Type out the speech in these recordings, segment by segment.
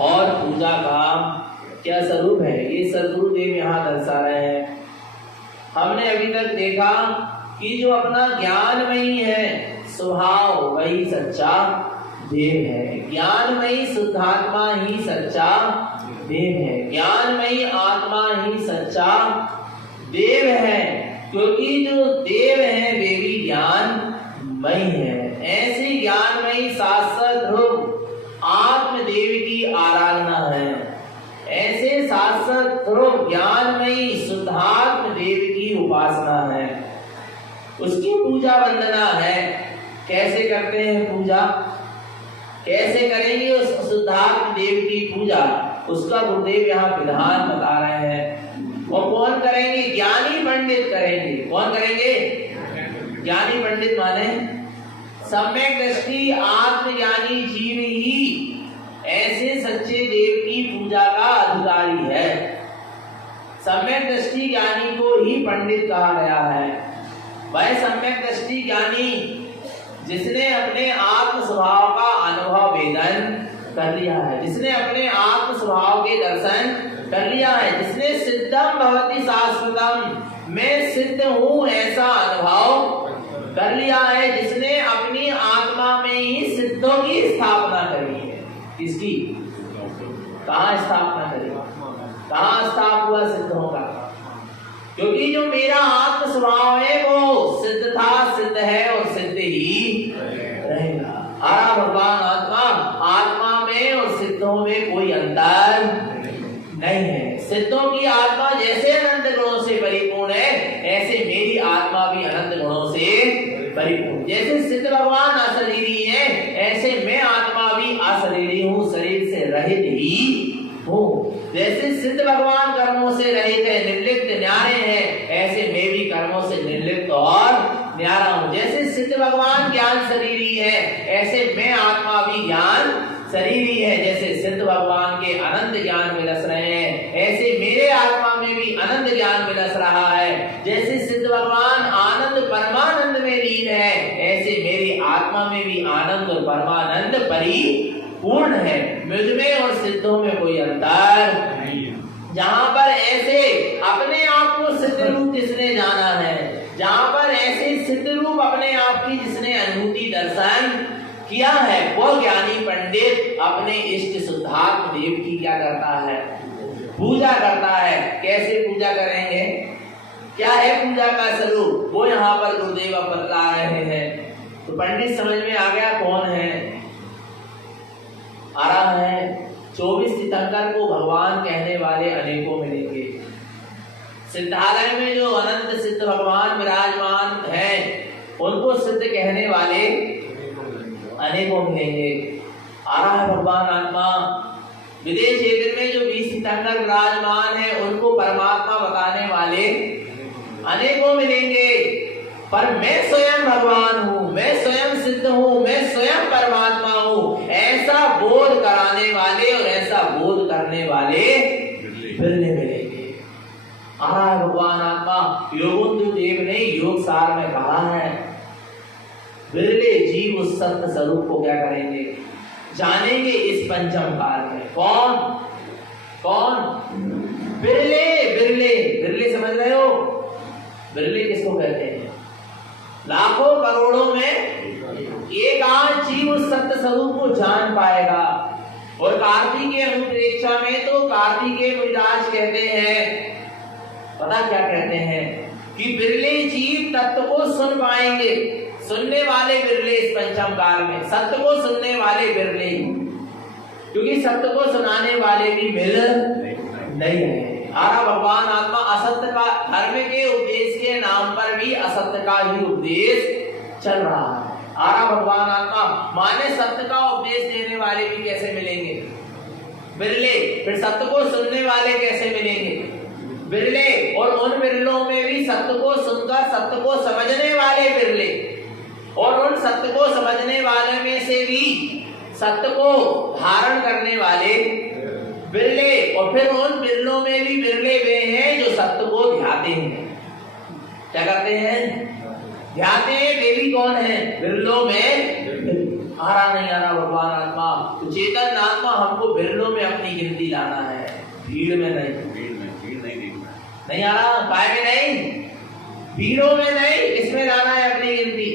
और पूजा का क्या स्वरूप है, ये सद्गुरुदेव यहाँ दर्शा रहे हैं। हमने अभी तक देखा कि जो अपना ज्ञानमयी है स्वभाव, वही सच्चा देव है। ज्ञानमयी शुद्धात्मा ही सच्चा देव है, ज्ञानमयी आत्मा ही सच्चा देव है, क्योंकि जो देव है वे भी ज्ञानमयी है। ऐसी ज्ञानमयी शाश्वत ध्रुव आत्मदेव की आराधना है। ऐसे शाश्वत ध्रुव ज्ञानमयी शुद्धात्म देव की उपासना है, उसकी पूजा वंदना है। कैसे करते हैं पूजा, कैसे करेंगे उस शुद्धात्म देव की पूजा, उसका गुरुदेव यहाँ विधान बता रहे हैं। और कौन करेंगे, ज्ञानी पंडित करेंगे। कौन करेंगे, ज्ञानी पंडित माने सम्यक दृष्टि आत्मज्ञानी जीव ही ऐसे सच्चे देव की पूजा का अधिकारी है। सम्यक दृष्टि ज्ञानी को ही पंडित कहा गया है। वह सम्यक दृष्टि ज्ञानी जिसने अपने आत्म स्वभाव का अनुभव वेदन कर लिया है, जिसने अपने आत्म स्वभाव के दर्शन कर लिया है, जिसने सिद्धम भवति शाश्वतम, मैं सिद्ध हूँ ऐसा अनुभव कर लिया है, जिसने अपनी आत्मा में ही सिद्धों की स्थापना करी है। किसकी, कहाँ स्थापना करी, कहाँ स्थाप हुआ सिद्धों का, क्योंकि जो मेरा आत्म स्वभाव है वो सिद्ध था, सिद्ध है और सिद्ध ही रहेगा। आरा भगवान आत्मा में और सिद्धों में कोई अंतर नहीं है। सिद्धों की आत्मा जैसे अनंत गुणों से परिपूर्ण है, ऐसे मेरी आत्मा भी अनंत गुणों से परिपूर्ण। जैसे सिद्ध भगवान अशरीरी है, ऐसे मैं आत्मा भी अशरीरी हूँ, शरीर से रहित ही हूँ। जैसे सिद्ध भगवान कर्मों से रहित है, निर्लिप्त न्यारे हैं, ऐसे मैं भी कर्मों से निर्लिप्त और न्यारा हूँ। जैसे सिद्ध भगवान ज्ञान शरीरी है, ऐसे मैं आत्मा भी ज्ञान शरीरी है। जैसे सिद्ध भगवान के अनंत ज्ञान विलस रहे हैं, ऐसे मेरे आत्मा में भी अनंत ज्ञान विलस रहा है। जैसे सिद्ध भगवान आनंद परमानंद में लीन है, ऐसे मेरी आत्मा में भी आनंद और परमानंद परिपूर्ण है। मुझ में और सिद्धों में कोई अंतर नहीं है। जहाँ पर ऐसे अपने आप को सिद्ध रूप जिसने जाना है, जहाँ पर ऐसे सिद्ध रूप अपने आप की जिसने अनुभूति दर्शन किया है, वो ज्ञानी पंडित अपने इष्ट शुद्धात्म देव की क्या करता है, पूजा करता है। कैसे पूजा करेंगे, क्या है पूजा का स्वरूप, वो यहाँ पर गुरुदेव बतला रहे हैं। तो पंडित समझ में आ गया कौन है, आराम है। 24 सितंबर को भगवान कहने वाले अनेकों मिलेंगे। सिद्धालय में जो अनंत सिद्ध भगवान विराजमान हैं, उनको सिद्ध कहने वाले अनेकों मिलेंगे। आ रहा है भगवान आत्मा। विदेश क्षेत्र में जो 20 सितंबर विराजमान है, उनको परमात्मा बताने वाले अनेकों मिलेंगे। पर मैं स्वयं भगवान हूँ, मैं स्वयं सिद्ध हूँ, मैं स्वयं परमात्मा हूँ, ऐसा बोध कराने वाले और ऐसा बोध करने वाले बिरले मिलेंगे। आ रहा है भगवान आत्मा। योगेंद्र देव ने योग सार में कहा है, बिरले जीव उस सत्य स्वरूप को क्या करेंगे, जानेंगे इस पंचम काल में। कौन कौन, बिरले बिरले। बिरले समझ रहे हो, बिरले किसको कहते हैं, लाखों करोड़ों में एक आध जीव उस सत्य स्वरूप को जान पाएगा। और कार्तिकेय अनुप्रेक्षा में तो कार्तिकेय विराज कहते हैं, पता क्या कहते हैं, कि बिरले जीव तत्व को सुन पाएंगे। सुनने वाले बिरले इस पंचम काल में, सत्य को सुनने वाले बिरले, क्योंकि सत्य को सुनाने वाले भी मिल नहीं है। आरा भगवान आत्मा असत्य का, धर्म के उपदेश के नाम पर भी असत्य का ही उपदेश चल रहा है। आरा भगवान आत्मा माने सत्य का उपदेश देने वाले भी कैसे मिलेंगे, बिरले। फिर सत्य को सुनने वाले कैसे मिलेंगे, बिरले। और उन बिरलों में भी सत्य को सुनकर सत्य को समझने वाले बिरले, और उन सत्य को समझने वाले में से भी सत्य को धारण करने वाले बिरले। और फिर उन बिरलों में भी बिरले वे हैं जो सत्य को ध्याते हैं। क्या करते हैं, ध्याते हैं। वे भी कौन है, बिरलों में। आ रहा नहीं आ रहा भगवान आत्मा। तो चेतन आत्मा हमको बिरलों में अपनी गिनती लाना है, भीड़ में नहीं। नहीं आ रहा, काय में नहीं, भीड़ों में नहीं, इसमें लाना है अपनी गिनती,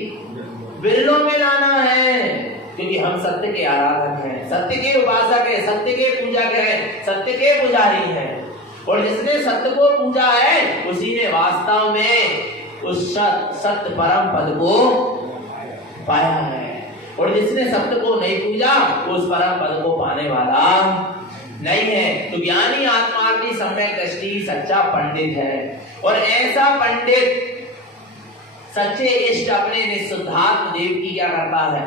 बिरलों में लाना है। क्योंकि हम सत्य के आराधक हैं, सत्य के उपासक हैं, सत्य के पूजक हैं, सत्य के पुजारी हैं। और जिसने सत्य को पूजा है उसी ने वास्तव में उस सत्य परम पद को पाया है। और जिसने सत्य को नहीं पूजा उस परम पद को पाने वाला नहीं है। तो ज्ञानी आत्मार्थी सम्यक दृष्टि सच्चा पंडित है। और ऐसा पंडित सच्चे इष्ट अपने निःशुद्धात्म देव की क्या करता है,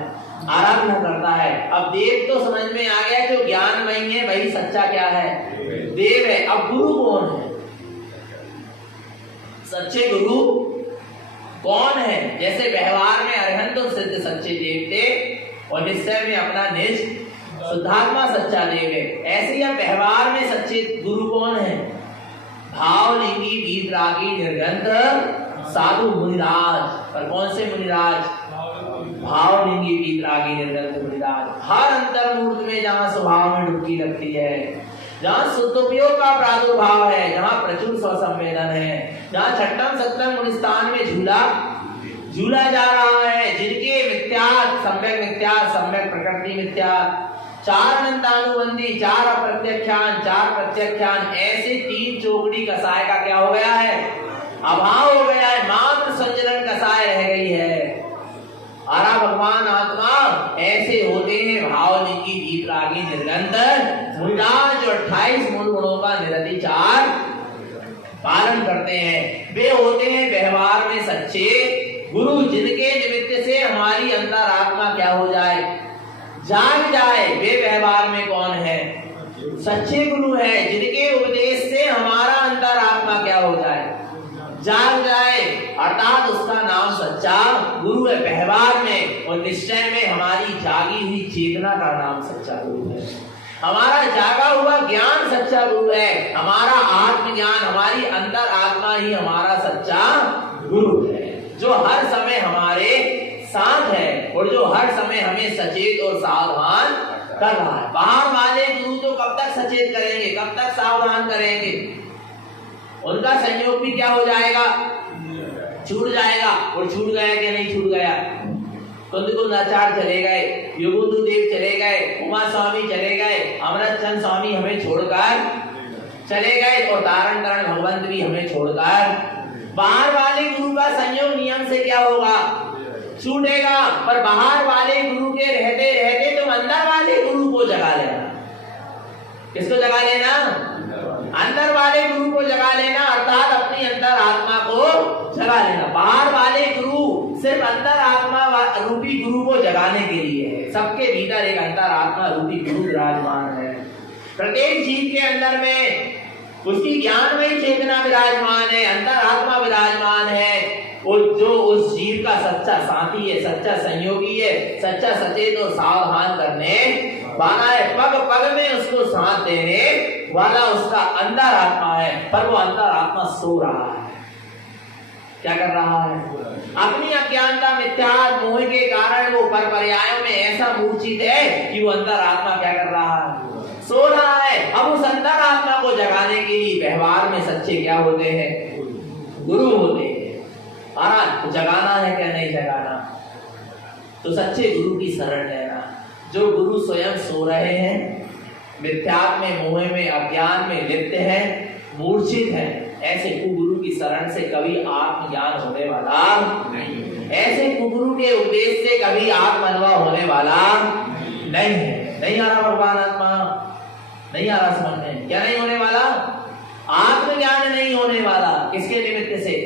आराधना करता है। अब देव तो समझ में आ गया, जो ज्ञानमयी है वही सच्चा क्या है, देव है। अब गुरु कौन है, सच्चे गुरु कौन है? जैसे व्यवहार में अरहंत और सिद्ध सच्चे देव थे और निश्चय में अपना निज शुद्धात्मा सच्चा देव है, ऐसे ही व्यवहार में सच्चे गुरु कौन है? भावलिंगी वीतरागी निर्गंध साधु मुनिराज। पर कौन से मुनिराज? भावलिंगी वीतरागी निर्गंध मुनिराज। हर अंतर्मूर्त में जहाँ स्वभाव में डुबकी लगती है, जहाँ शुद्धोपयोग का प्रादुर्भाव है, जहाँ प्रचुर स्वसंवेदन है, जहाँ छठम सप्तम मुनिस्थान में झूला जा रहा है, जिनके मिथ्यात् सम्यक मिथ्यात् सम्यक प्रकृति मिथ्यात्, चार अनंतानुबंधी, चार अप्रत्यक्षान, चार प्रत्यक्षान, ऐसे तीन चौकड़ी कसाय का क्या हो गया है, अभाव हो गया है। मात्र संजलन कसाय रह गई है। आरा भगवान आत्मा ऐसे होते हैं भावलिंगी वीतरागी निर्गंध मुनिराज, जो 28 मूल गुणों का निरतिचार पालन करते हैं। वे होते हैं व्यवहार में सच्चे गुरु, जिनके निमित्त से हमारी अंतरात्मा क्या हो जाए, जाग जाए। वे व्यवहार में कौन है, सच्चे गुरु है, जिनके उपदेश से हमारा अंतरात्मा क्या हो जाए, जाग जाए। अर्थात उसका नाम सच्चा गुरु है व्यवहार में, और निश्चय में हमारी जागी हुई चेतना का नाम सच्चा गुरु है। हमारा जागा हुआ ज्ञान सच्चा गुरु है, हमारा आत्मज्ञान, हमारी अंतर आत्मा ही हमारा सच्चा गुरु है, जो हर समय हमारे साथ है और जो हर समय हमें सचेत और सावधान कर रहा है। बाहर वाले गुरु तो कब तक सचेत करेंगे, कब तक सावधान करेंगे? उनका संयोग भी क्या हो जाएगा, छूट जाएगा। और छूट गया कि नहीं छूट गया? कुंद आचार्य चले गए, योगेंद्र देव चले गए, उमा स्वामी चले गए, अमृत चंद स्वामी हमें छोड़कर चले गए, और धारण करण भगवंत भी हमें छोड़कर। बाहर वाले गुरु का संयोग नियम से क्या होगा, छूटेगा। पर बाहर वाले गुरु के रहते रहते तुम अंदर वाले गुरु को जगा लेना। किसको जगा लेना? अंदर वाले गुरु को जगा लेना, अर्थात अपनी अंतर आत्मा को जगा लेना। बाहर वाले गुरु सिर्फ अंतर आत्मा रूपी गुरु को जगाने के लिए है। सबके भीतर एक अंतर आत्मा रूपी गुरु विराजमान है। प्रत्येक जीव के अंदर में उसकी ज्ञानमयी चेतना विराजमान है, अंतर आत्मा विराजमान है, और जो उस जीव का सच्चा साथी है, सच्चा संयोगी है, सच्चा सचेत और सावधान करने वाला है। पग पग में उसको साथ देने वाला उसका अंदर आत्मा है। पर वो अंदर आत्मा सो रहा है। क्या कर रहा है? अपनी अज्ञानता मिथ्या मोह के कारण वो पर पर्यायों में ऐसा मूर्छित है कि वो अंदर आत्मा क्या कर रहा है, सो रहा है। अब उस अंदर आत्मा को जगाने के लिए व्यवहार में सच्चे क्या होते हैं, गुरु होते हैं। तो जगाना है क्या नहीं जगाना? तो सच्चे गुरु की शरण लेना। जो गुरु स्वयं सो रहे हैं, मिथ्यात्व में मोह में अज्ञान में लिप्त है, मूर्छित है, ऐसे कुगुरु की शरण से कभी आत्मज्ञान होने वाला नहीं। ऐसे कुगुरु के उपदेश से कभी आत्म अनुभव होने वाला नहीं है। नहीं आ रहा भगवान आत्मा, नहीं आ रहा समझ में? क्या नहीं होने वाला? आत्मज्ञान नहीं होने वाला। किसके निमित्त से?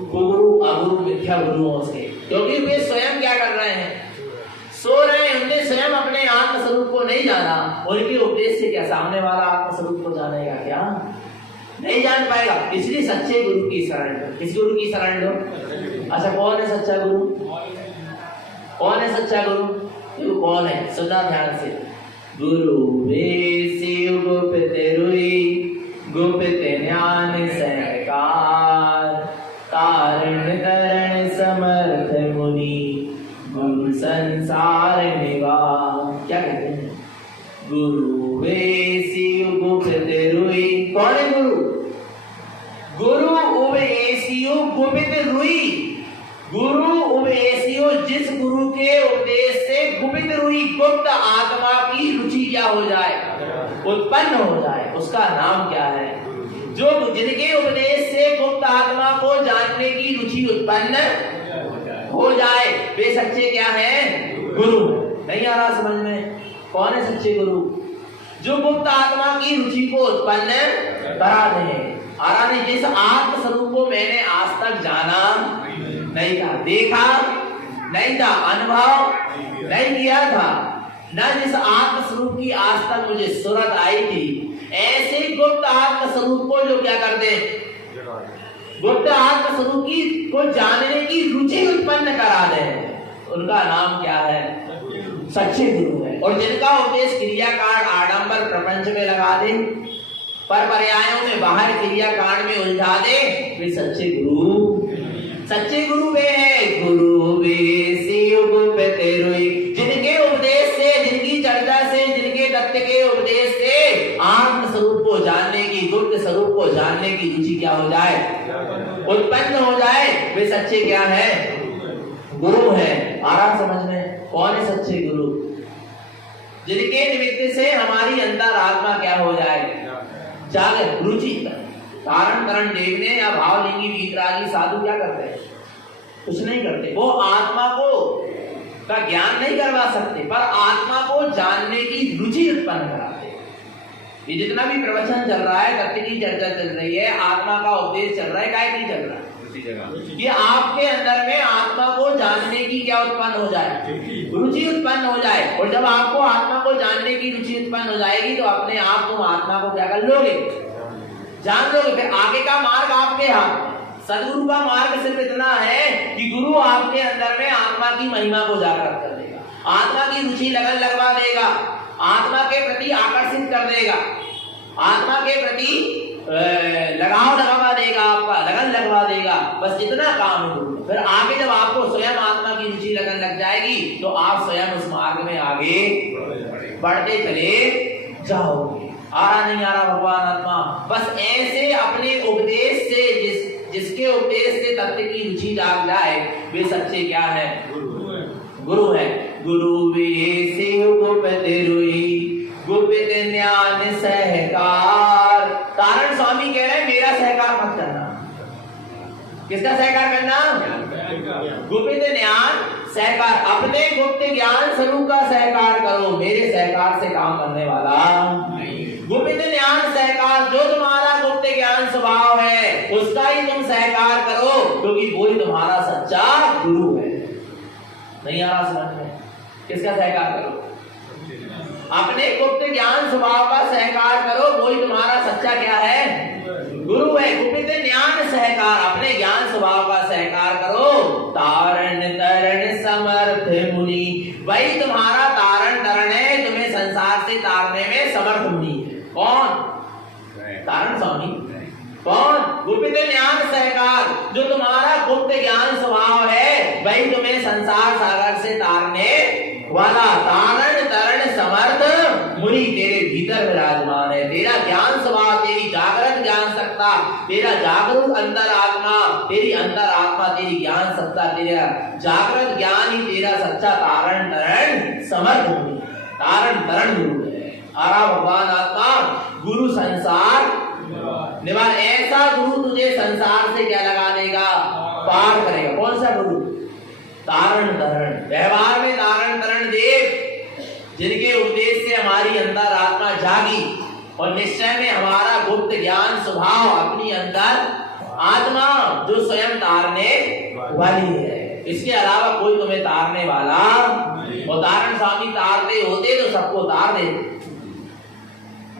कुगुरु अगुरु मिथ्या गुरुओं से। क्योंकि वे स्वयं क्या कर रहे हैं, सो रहे हैं। उनने स्वयं अपने आत्म स्वरूप को नहीं जाना। उनके उपदेश से क्या सामने वाला आत्म स्वरूप को जानेगा? क्या नहीं जान पाएगा। इसलिए सच्चे गुरु की शरण लो। किस गुरु की शरण लो? अच्छा, कौन है सच्चा गुरु? कौन है सच्चा गुरु? देखो कौन है, सुनना ध्यान से। गुरु रे शिव गुप्त रुई, गुप्त ज्ञान सहकार, तारण तरण समर्थ मुनि, गुरु संसार गुरु वेसियु गुप्त रुई। कौन है गुरु? गुरु उपदेशियो गुप्त रुई। गुरु उपदेशियो, जिस गुरु के उपदेश से गुप्त रुई, गुप्त आत्मा की रुचि क्या हो जाए, उत्पन्न हो जाए, उसका नाम क्या है? जो जिनके उपदेश से गुप्त आत्मा को जानने की रुचि उत्पन्न हो जाए, वे सच्चे क्या हैं? गुरु। नहीं आ रहा समझ में? कौन है सच्चे गुरु? जो गुप्त आत्मा की रुचि को उत्पन्न करा दे। आ रहा नहीं? जिस आत्म स्वरूप को मैंने आज तक जाना नहीं था, देखा नहीं था, अनुभव नहीं किया था, न जिस आत्म स्वरूप की आज तक मुझे सूरत आई थी, ऐसे गुप्त आत्म स्वरूप को जो क्या कर दे, गुप्त आत्म स्वरूप की को जानने की रुचि उत्पन्न करा दे, उनका नाम क्या है? सच्चे गुरु है। और जिनका उपदेश क्रियाकांड आडंबर प्रपंच में लगा दे, पर पर्यायों में बाहर क्रियाकांड में उलझा दे, वे सच्चे गुरु। सच्चे गुरु वे हैं गुरु वेसियु गुप्त रुई, जिनके उपदेश से, जिनकी चर्चा से, जिनके तत्व के उपदेश से आत्म स्वरूप को जानने की, गुप्त स्वरूप को जानने की रुचि क्या हो जाए, उत्पन्न हो जाए, वे सच्चे क्या है? गुरु है। आराम समझ में? कौन है सच्चे गुरु? जिनके निमित्त से हमारी अंतर आत्मा क्या हो जाए, जागृत, रुचि। कारण करण देखने या भावलिंगी वीतरागी साधु क्या करते हैं? कुछ नहीं करते। वो आत्मा को का ज्ञान नहीं करवा सकते, पर आत्मा को जानने की रुचि उत्पन्न कराते। ये जितना भी प्रवचन चल रहा है, तत्व की चर्चा चल रही है, आत्मा का उपदेश चल रहा है, काय नहीं चल रहा? कि आपके अंदर में आत्मा को जानने की क्या उत्पन्न हो जाए, रुचि उत्पन्न हो जाए। और जब आपको आत्मा को जानने की रुचि उत्पन्न हो जाएगी, तो अपने आप तुम आत्मा को क्या कर लोगे, जान लोगे। फिर आगे का मार्ग आपके हाथ। सदगुरु का मार्ग सिर्फ इतना है कि गुरु आपके अंदर में आत्मा की महिमा को जागृत कर देगा, आत्मा की रुचि लगन लगवा देगा, आत्मा के प्रति आकर्षित कर देगा, आत्मा के प्रति लगाव लगवा देगा, आपका लगन लगवा देगा। बस इतना काम है गुरु। फिर आगे जब आपको स्वयं आत्मा की रुचि लगन लग जाएगी, तो आप स्वयं उस मार्ग में आगे बढ़ते चले जाओगे। आ रहा नहीं आ रहा भगवान आत्मा? बस ऐसे अपने उपदेश से, जिसके उपदेश से तत्व की रुचि जाग जाए, वे सच्चे क्या है? गुरु है। गुरु वेसियु गुप्त रुई, गुप्त ज्ञान सहकार। तारण स्वामी कह रहे हैं मेरा सहकार मत करना। किसका सहकार करना? गुप्त ज्ञान सहकार। अपने गुप्त ज्ञान स्वरूप का सहकार करो, मेरे सहकार से काम करने वाला गुप्त ज्ञान सहकार। जो तुम्हारा गुप्त ज्ञान स्वभाव है, उसका ही तुम सहकार करो, क्योंकि वो ही तुम्हारा सच्चा गुरु है। नहीं आ रहा समझ में? किसका सहकार करो? अपने गुप्त ज्ञान स्वभाव का सहकार करो, वो ही तुम्हारा सच्चा क्या है? गुरु है। गुप्त ज्ञान सहकार, अपने ज्ञान स्वभाव का सहकार करो। तारण तरण समर्थ मुनि, वही तुम्हारा तारण तरण है, तुम्हें संसार से तारने में समर्थ मुनि है। कौन? तारण स्वामी। कौन? गुप्त ज्ञान सहकार। जो तुम्हारा गुप्त ज्ञान स्वभाव है, वही तुम्हें संसार सागर से तारने वाला तारण तरण समर्थ मुनि तेरे भीतर विराजमान है। तेरा ज्ञान स्वभाव, तेरी जागृत ज्ञान सत्ता, तेरा जागरूक अंतर आत्मा, तेरी अंतर आत्मा, तेरी ज्ञान सत्ता, तेरा जागृत ज्ञान ही तेरा सच्चा तारण तरण समर्थ मुनि, तारण तरण गुरु है। आरा भगवान आत्मा गुरु संसार निवार। ऐसा गुरु तुझे संसार से क्या लगा देगा, पार करेगा। कौन सा गुरु? तारण तरण। व्यवहार में तारण तरण देव, जिनके उपदेश से हमारी अंतर आत्मा जागी और निश्चय में हमारा गुप्त ज्ञान स्वभाव अपनी अंतर आत्मा जो स्वयं तारने वाली है। इसके अलावा कोई तुम्हें तारने वाला, और तारण स्वामी तारते होते तो सबको तार देते।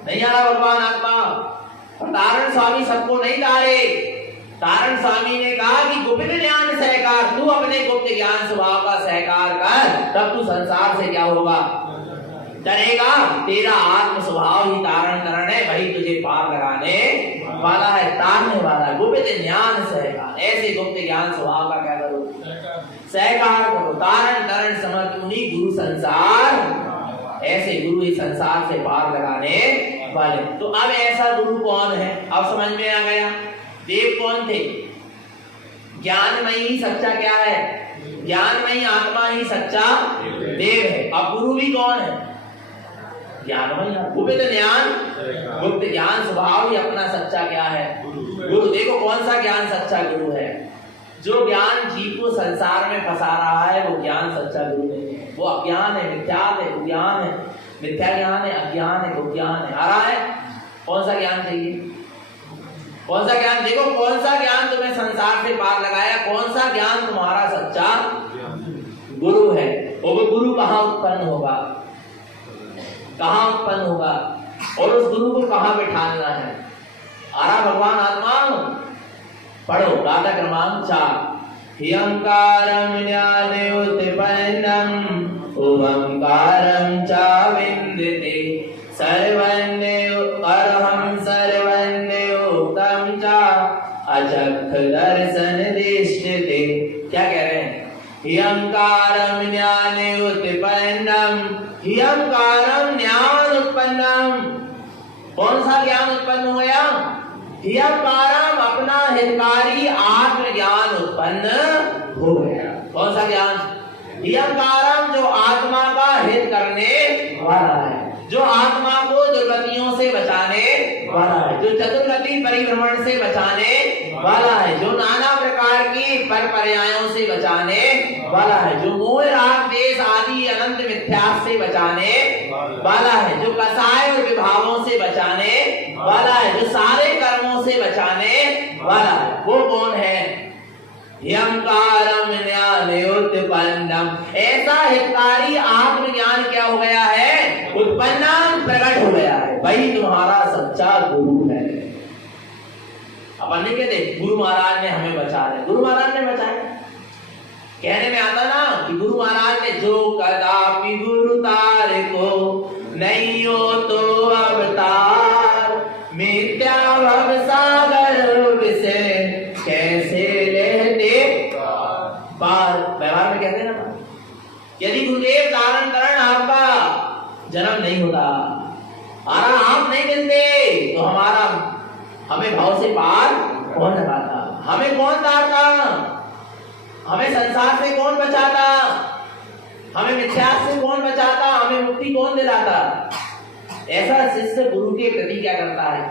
नहीं आ रहा भगवान आत्मा? और तारण स्वामी सबको नहीं तारे। तारण स्वामी ने कहा कि गुप्त ज्ञान सहकार, तू अपने गुप्त ज्ञान स्वभाव का सहकार कर, तब तू संसार से क्या होगा, डरेगा। तेरा आत्म स्वभाव ही तारण तरण है, वही तुझे पार लगाने वाला है, तारने वाला। गुप्त ज्ञान सहकार, ऐसे गुप्त ज्ञान स्वभाव का क्या करो, सहकार करो। तारण तरण समर्थ मुनि गुरु संसार, ऐसे गुरु इस संसार से पार लगाने वाले। तो अब ऐसा गुरु कौन है, अब समझ में आ गया। देव कौन थे? ज्ञानमयी सच्चा क्या है? ज्ञानमयी आत्मा ही सच्चा देव है। अब गुरु भी कौन है? ज्ञानमयी। गुप्त ज्ञान, गुप्त ज्ञान स्वभाव ही अपना सच्चा क्या है? गुरु। देखो कौन सा ज्ञान सच्चा गुरु है? जो ज्ञान जीव को संसार में फंसा रहा है वो ज्ञान सच्चा गुरु नहीं है, वो अज्ञान है, मिथ्या है, ज्ञान है, मिथ्या ज्ञान है, अज्ञान है, वो ज्ञान है। आ रहा है? कौन सा ज्ञान चाहिए? कौन सा ज्ञान? देखो कौन सा ज्ञान तुम्हें संसार से पार लगाया, कौन सा ज्ञान तुम्हारा सच्चा गुरु है। और वो गुरु कहाँ उत्पन्न होगा, कहाँ उत्पन्न होगा, और उस गुरु को कहाँ बिठाना है? आ रहा भगवान आत्मा? पढ़ो गाथा क्रमांक 4। ह्यंकारं ज्ञानोत्पन्नं ओंकारं च विन्दते सर्वन्योऽहं सर्वन्योक्तं च अचक्ष दर्शन दृश्यते। क्या कह रहे हैं? ह्यंकारं ज्ञानोत्पन्नं, ह्यंकारं ज्ञान उत्पन्नं। कौन सा ज्ञान उत्पन्न हुआ? ह्यंकारं अपना हितकारी आत्मज्ञान उत्पन्न हो गया। कौन सा ज्ञान? ह्यंकारं जो आत्मा का हित करने वाला है, जो आत्मा को दुर्गतियों से बचाने वाला है, जो चतुर्गति परिभ्रमण से बचाने वाला है, जो नाना प्रकार की परपर्यायों से बचाने वाला है, जो मोह राग देश आदि अनंत मिथ्या से बचाने वाला है, जो कसाय और विभावों से बचाने वाला है, जो सारे कर्मों से बचाने वाला है। वो कौन है? ह्यंकारं ज्ञानोत्पन्नं। ऐसा हितकारी आत्मज्ञान क्या हो गया है? उत्पन्नं, प्रकट हो गया है। वही तुम्हारा सच्चा गुरु है। अपन नहीं कहते गुरु महाराज ने हमें बचा लिया, गुरु महाराज ने बचाया। कहने में आता ना कि गुरु महाराज ने जो कदापि गुरु तार को नहीं हो तो अवतार, मिथ्या भव सागर विषय कैसे लेते पार। व्यवहार में कहते हैं ना, यदि गुरुदेव धारण करण आपका जन्म नहीं होता, आप नहीं मिलते, तो हमें भाव से पार कौन लगाता? हमें कौन तारता? हमें संसार से कौन बचाता? हमें मिथ्या से कौन बचाता? हमें मुक्ति कौन दिलाता? ऐसा शिष्य गुरु के प्रति क्या करता है?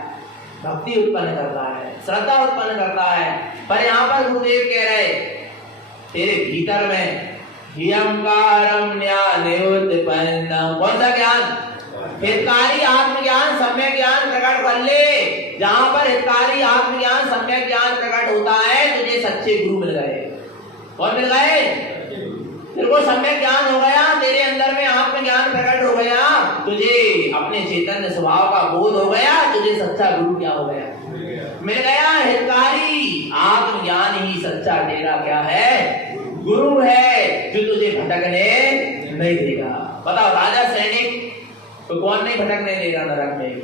भक्ति उत्पन्न करता है, श्रद्धा उत्पन्न करता है। पर यहाँ पर गुरुदेव कह रहे तेरे भीतर में ह्यंकारं ज्ञानोत्पन्नं। कौन सा ज्ञान? हितकारी आत्मज्ञान सम्यक ज्ञान प्रकट कर ले। जहां पर हितकारी आत्मज्ञान सम्यक ज्ञान प्रकट होता है तुझे सच्चे गुरु मिल गए। कौन मिल गए? तेरे को सम्यक ज्ञान हो गया, तेरे अंदर में आत्मज्ञान प्रकट हो गया, तुझे अपने चैतन्य स्वभाव का बोध हो गया, तुझे सच्चा गुरु क्या हो गया? मिल गया। हितकारी आत्मज्ञान ही सच्चा तेरा क्या है? गुरु है, जो तुझे भटकने नहीं देगा। बताओ राजा सैनिक तो कौन नहीं भटकने देगा नरक में?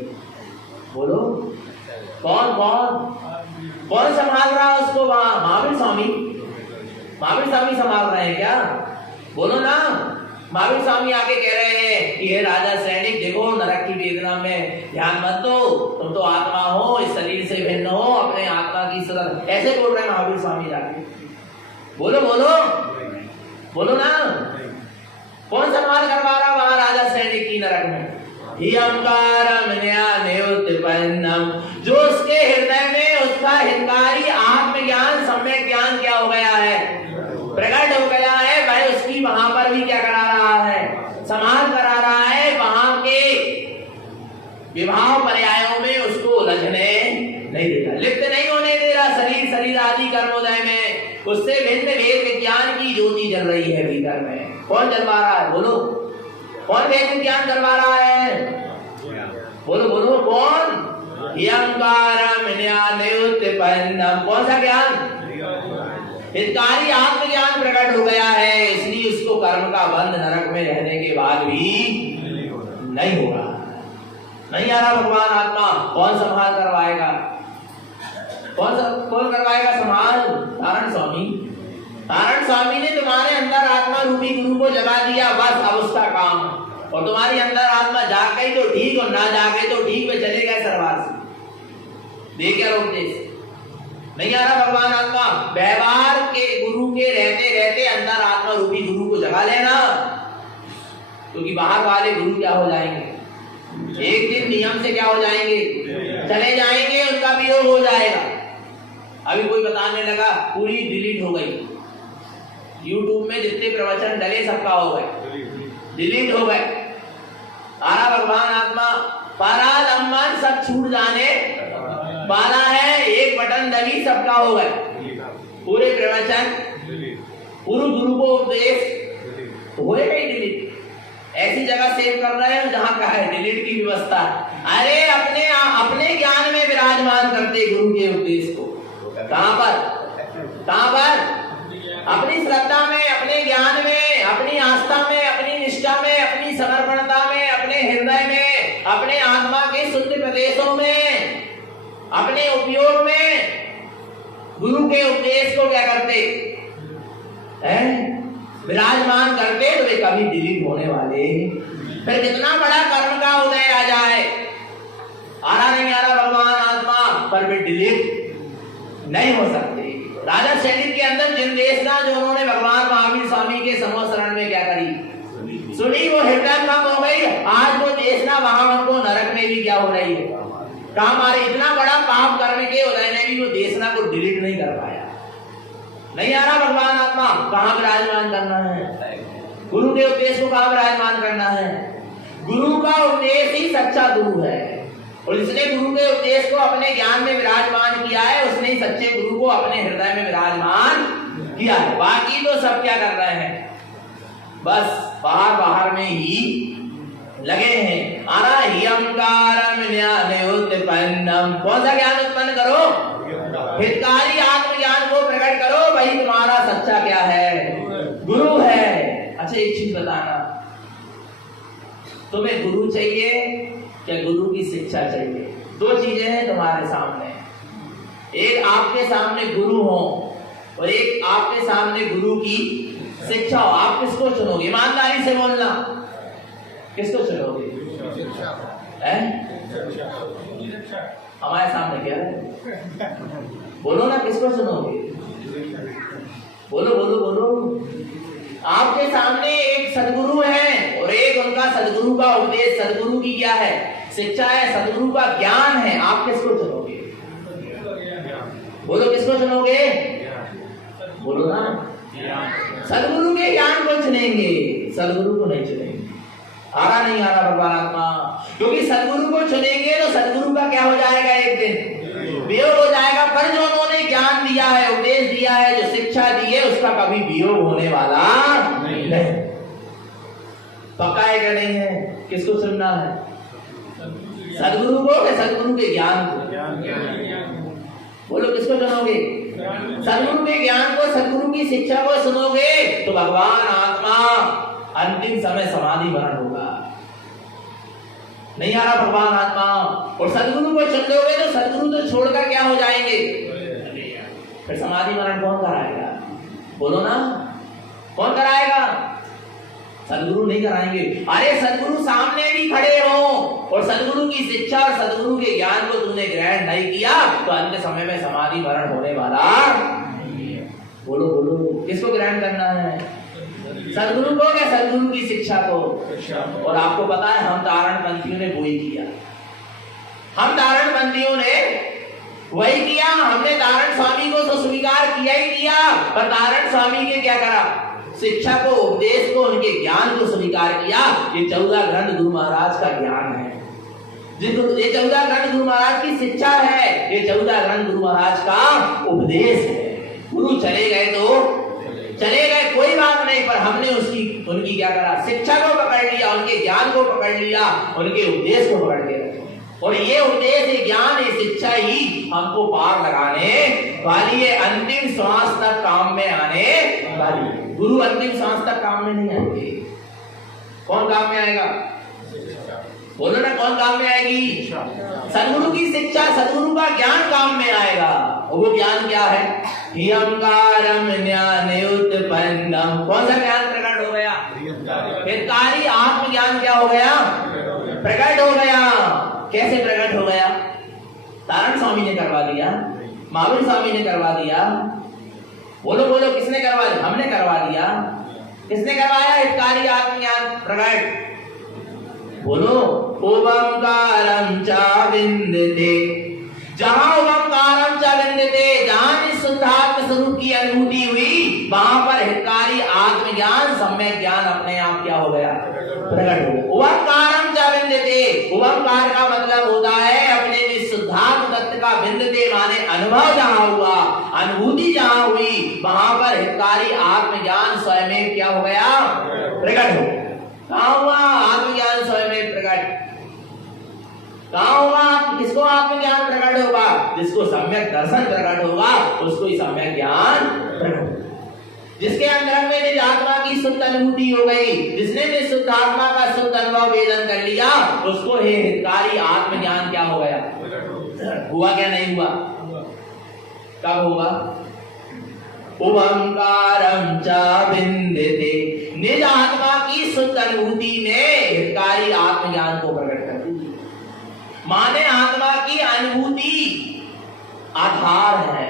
बोलो कौन कौन कौन संभाल रहा है उसको वहां? महावीर स्वामी, महावीर स्वामी संभाल रहे हैं क्या? बोलो ना। महावीर स्वामी आके कह रहे हैं कि हे राजा सैनिक देखो नरक की वेदना में ध्यान मत दो, तुम तो आत्मा हो, इस शरीर से भिन्न हो, अपने आत्मा की सदा ऐसे बोल रहे हैं महावीर स्वामी जाके। बोलो बोलो बोलो ना। कौन संभाल करवा रहा वहां राजा सैनिक की नरक में? ह्यंकारं ज्ञानोत्पन्नं। जो उसके हृदय में उसका हितकारी आत्मज्ञान सम्यक ज्ञान क्या हो गया है? प्रकट हो गया है। वह उसकी वहां पर भी क्या करा रहा है? समाज करा रहा है। वहां के विभाव पर्यायों में उसको उलझने नहीं देता, लिप्त नहीं होने दे रहा। शरीर आदि कर्मोदय में उससे भिन्न वेद विज्ञान की ज्योति जल रही है भीतर में। कौन जलवा रहा है? बोलो कौन वेद विज्ञान करवा रहा है? बोलो बोलो कौन? ह्यंकारं ज्ञानोत्पन्नं। कौन सा ज्ञान? हितकारी आत्मज्ञान प्रकट हो गया है, इसलिए उसको कर्म का बंध नरक में रहने के बाद भी नहीं होगा। नहीं आ रहा भगवान आत्मा। कौन संभाल करवाएगा? कौन करवाएगा संभाल? नारायण स्वामी। नारायण स्वामी ने तुम्हारे अंदर आत्मा रूपी गुरु को जगा दिया, बस अब उसका काम और तुम्हारी अंदर आत्मा जाग गई तो ठीक और ना जाग गई तो ठीक, वे चले गए सरवार से। देखिए उपदेश नहीं आ रहा भगवान आत्मा, व्यवहार के गुरु के रहते रहते अंदर आत्मा रूपी गुरु को जगा लेना, क्योंकि बाहर वाले गुरु क्या हो जाएंगे, एक दिन नियम से क्या हो जाएंगे, चले जाएंगे, उनका वियोग हो जाएगा। अभी कोई बताने लगा पूरी डिलीट हो गई, YouTube में जितने प्रवचन डले सबका हो गए, डिलीट हो गए। आरा भगवान आत्मा परालंबन सब छूट जाने वाला है, एक बटन दबी सबका हो गए, पूरे प्रवचन पूरे गुरु को उपदेश होएगा ही डिलीट। ऐसी जगह सेव कर रहे हैं जहां का है डिलीट की व्यवस्था। अरे अपने ज्ञान में विराजमान करते गुरु के उपदेश को, कहां पर अपनी श्रद्धा में, अपने ज्ञान में, अपनी आस्था में, अपनी निष्ठा में, अपनी समर्पणता में, अपने हृदय में, अपने आत्मा के शुद्ध प्रदेशों में, अपने उपयोग में गुरु के उपदेश को क्या करते हैं, विराजमान करते, तो वे कभी डिलीट होने वाले। फिर कितना बड़ा कर्म का उदय आ जाए, आ रहा नहीं आ रहा भगवान आत्मा, पर वे डिलीट नहीं हो सकते। राजा शरीर के अंदर जिन देशना जो उन्होंने भगवान महावीर स्वामी के समूह शरण में क्या करी, सुनी, वो हृदयंगम हो गई। आज वो देशना वहां उनको नरक में भी क्या हो रही है, काम आ रही। इतना बड़ा पाप करने के उदय ने भी वो देशना को डिलीट नहीं कर पाया। नहीं आ रहा भगवान आत्मा, कहां विराजमान करना है, गुरु के उपदेश को कहां विराजमान करना है। गुरु का उपदेश ही सच्चा गुरु है, और जिसने गुरु के उपदेश को अपने ज्ञान में विराजमान किया है, उसने ही सच्चे गुरु को अपने हृदय में विराजमान किया है। बाकी तो सब क्या कर रहे हैं, बस बाहर में ही लगे हैं। आरा हियंकारम ज्ञान उत्पन्नम, कौन सा ज्ञान उत्पन्न करो, हितकारी आत्मज्ञान को प्रकट करो, वही तुम्हारा सच्चा क्या है, गुरु है। अच्छा एक चीज बताना, तुम्हें गुरु चाहिए क्या गुरु की शिक्षा चाहिए? दो चीजें हैं तुम्हारे सामने, एक आपके सामने गुरु हो और एक आपके सामने गुरु की शिक्षा हो। आप किसको चुनोगे? ईमानदारी से बोलना, किसको चुनोगे? हमारे सामने क्या है, बोलो ना, किसको चुनोगे? बोलो बोलो बोलो। आपके सामने एक सदगुरु है और एक उनका सदगुरु का उपदेश, सदगुरु की क्या है, शिक्षा है, सदगुरु का ज्ञान है। आप किसको चुनोगे? बोलो किसको चुनोगे? बोलो ना, सदगुरु के ज्ञान को चुनेंगे, सदगुरु को नहीं चुनेंगे। आ रहा नहीं आ रहा भगवान आत्मा, क्योंकि सदगुरु को चुनेंगे तो सदगुरु का क्या हो जाएगा, एक दिन वियोग हो जाएगा। पर जो उन्होंने ज्ञान दिया है, उपदेश दिया है, जो शिक्षा दी है, उसका कभी वियोग होने वाला नहीं। पक्का है क्या नहीं है? किसको चुनना है, सदगुरु को या सदगुरु के ज्ञान को? बोलो किसको चुनोगे? सदगुरु के ज्ञान को, सदगुरु की शिक्षा को सुनोगे तो भगवान आत्मा अंतिम समय समाधि मरण होगा। नहीं आ रहा भगवान आत्मा, और सदगुरु को चुन लोगे तो सदगुरु तो छोड़कर क्या हो जाएंगे, फिर समाधि मरण कौन कराएगा? बोलो ना, कौन कराएगा? सदगुरु नहीं कराएंगे। अरे सदगुरु सामने भी खड़े हो और सदगुरु की शिक्षा और सदगुरु के ज्ञान को तुमने ग्रहण नहीं किया तो अंत समय में समाधि मरण होने वाला। बोलो बोलो, किसको ग्रहण करना है, सदगुरु को या सदगुरु की शिक्षा को? और आपको पता है हम तारणपंथियों ने वही किया, हम तारणपंथियों ने वही किया। हमने तारण स्वामी को तो स्वीकार किया ही किया, पर तारण स्वामी ने क्या करा, शिक्षा को, उपदेश को, उनके ज्ञान को स्वीकार किया। ये 14 ग्रंथ गुरु महाराज का ज्ञान है, ये 14 ग्रंथ गुरु महाराज की शिक्षा है, ये 14 ग्रंथ गुरु महाराज का उपदेश है। गुरु चले गए तो चले गए, कोई बात नहीं, पर हमने उनकी क्या करा, शिक्षा को पकड़ लिया, उनके ज्ञान को पकड़ लिया, उनके उपदेश को पकड़ के रखे। और ये उपदेश, ये ज्ञान, ये शिक्षा ही हमको पार लगाने वाली है, अंतिम श्वास तक काम में आने वाली है। गुरु अंतिम श्वास तक काम में नहीं आएंगे। कौन काम में आएगा? बोलो ना, कौन काम में आएगी? सदगुरु की शिक्षा, सदगुरु का ज्ञान काम में आएगा। और वो ज्ञान क्या है? हियंकारम ज्ञान उत्पन्नम। कौन सा ज्ञान प्रकट हो गया? हितकारी आत्मज्ञान क्या हो गया? प्रकट हो गया। कैसे प्रकट हो गया? तारण स्वामी ने करवा दिया, महावीर स्वामी ने करवा दिया। बोलो बोलो, किसने करवा दिया? हमने करवा दिया। किसने करवाया हितकारी आत्मज्ञान प्रकट? बोलो। ओंकारम च विंदते, जहां ओंकारम च विंदते, जहां इस शुद्धात्म स्वरूप की अनुभूति हुई, वहां पर हितकारी आत्मज्ञान सम्यक ज्ञान अपने आप क्या हो गया? प्रकट हो गया। ओंकारम च विंदते, ओंकार का मतलब होता है अपने शुद्धात्म तत्व का विंदते माने अनुभव जहां हुआ, अनुभूति जहां हुई, वहां पर हितकारी आत्मज्ञान स्वयं क्या हो गया? प्रकट हो गया। कहां हुआ आत्मज्ञान स्वयं प्रकट? कहां हुआ? किसको आत्मज्ञान प्रकट होगा? जिसको सम्यक दर्शन प्रकट होगा उसको ही सम्यक ज्ञान प्रकट होगा। जिसके अंदर में निज आत्मा की शुद्ध अनुभूति हो गई, जिसने निज शुद्ध आत्मा का शुद्ध अनुभव वेदन कर लिया, उसको हे हितकारी आत्मज्ञान क्या हो गया? हुआ क्या नहीं हुआ? कब होगा? ओंकारम च विंदते, निज आत्मा की शुद्ध अनुभूति ने हितकारी आत्मज्ञान को प्रकट कर दिया। माने आत्मा की अनुभूति आधार है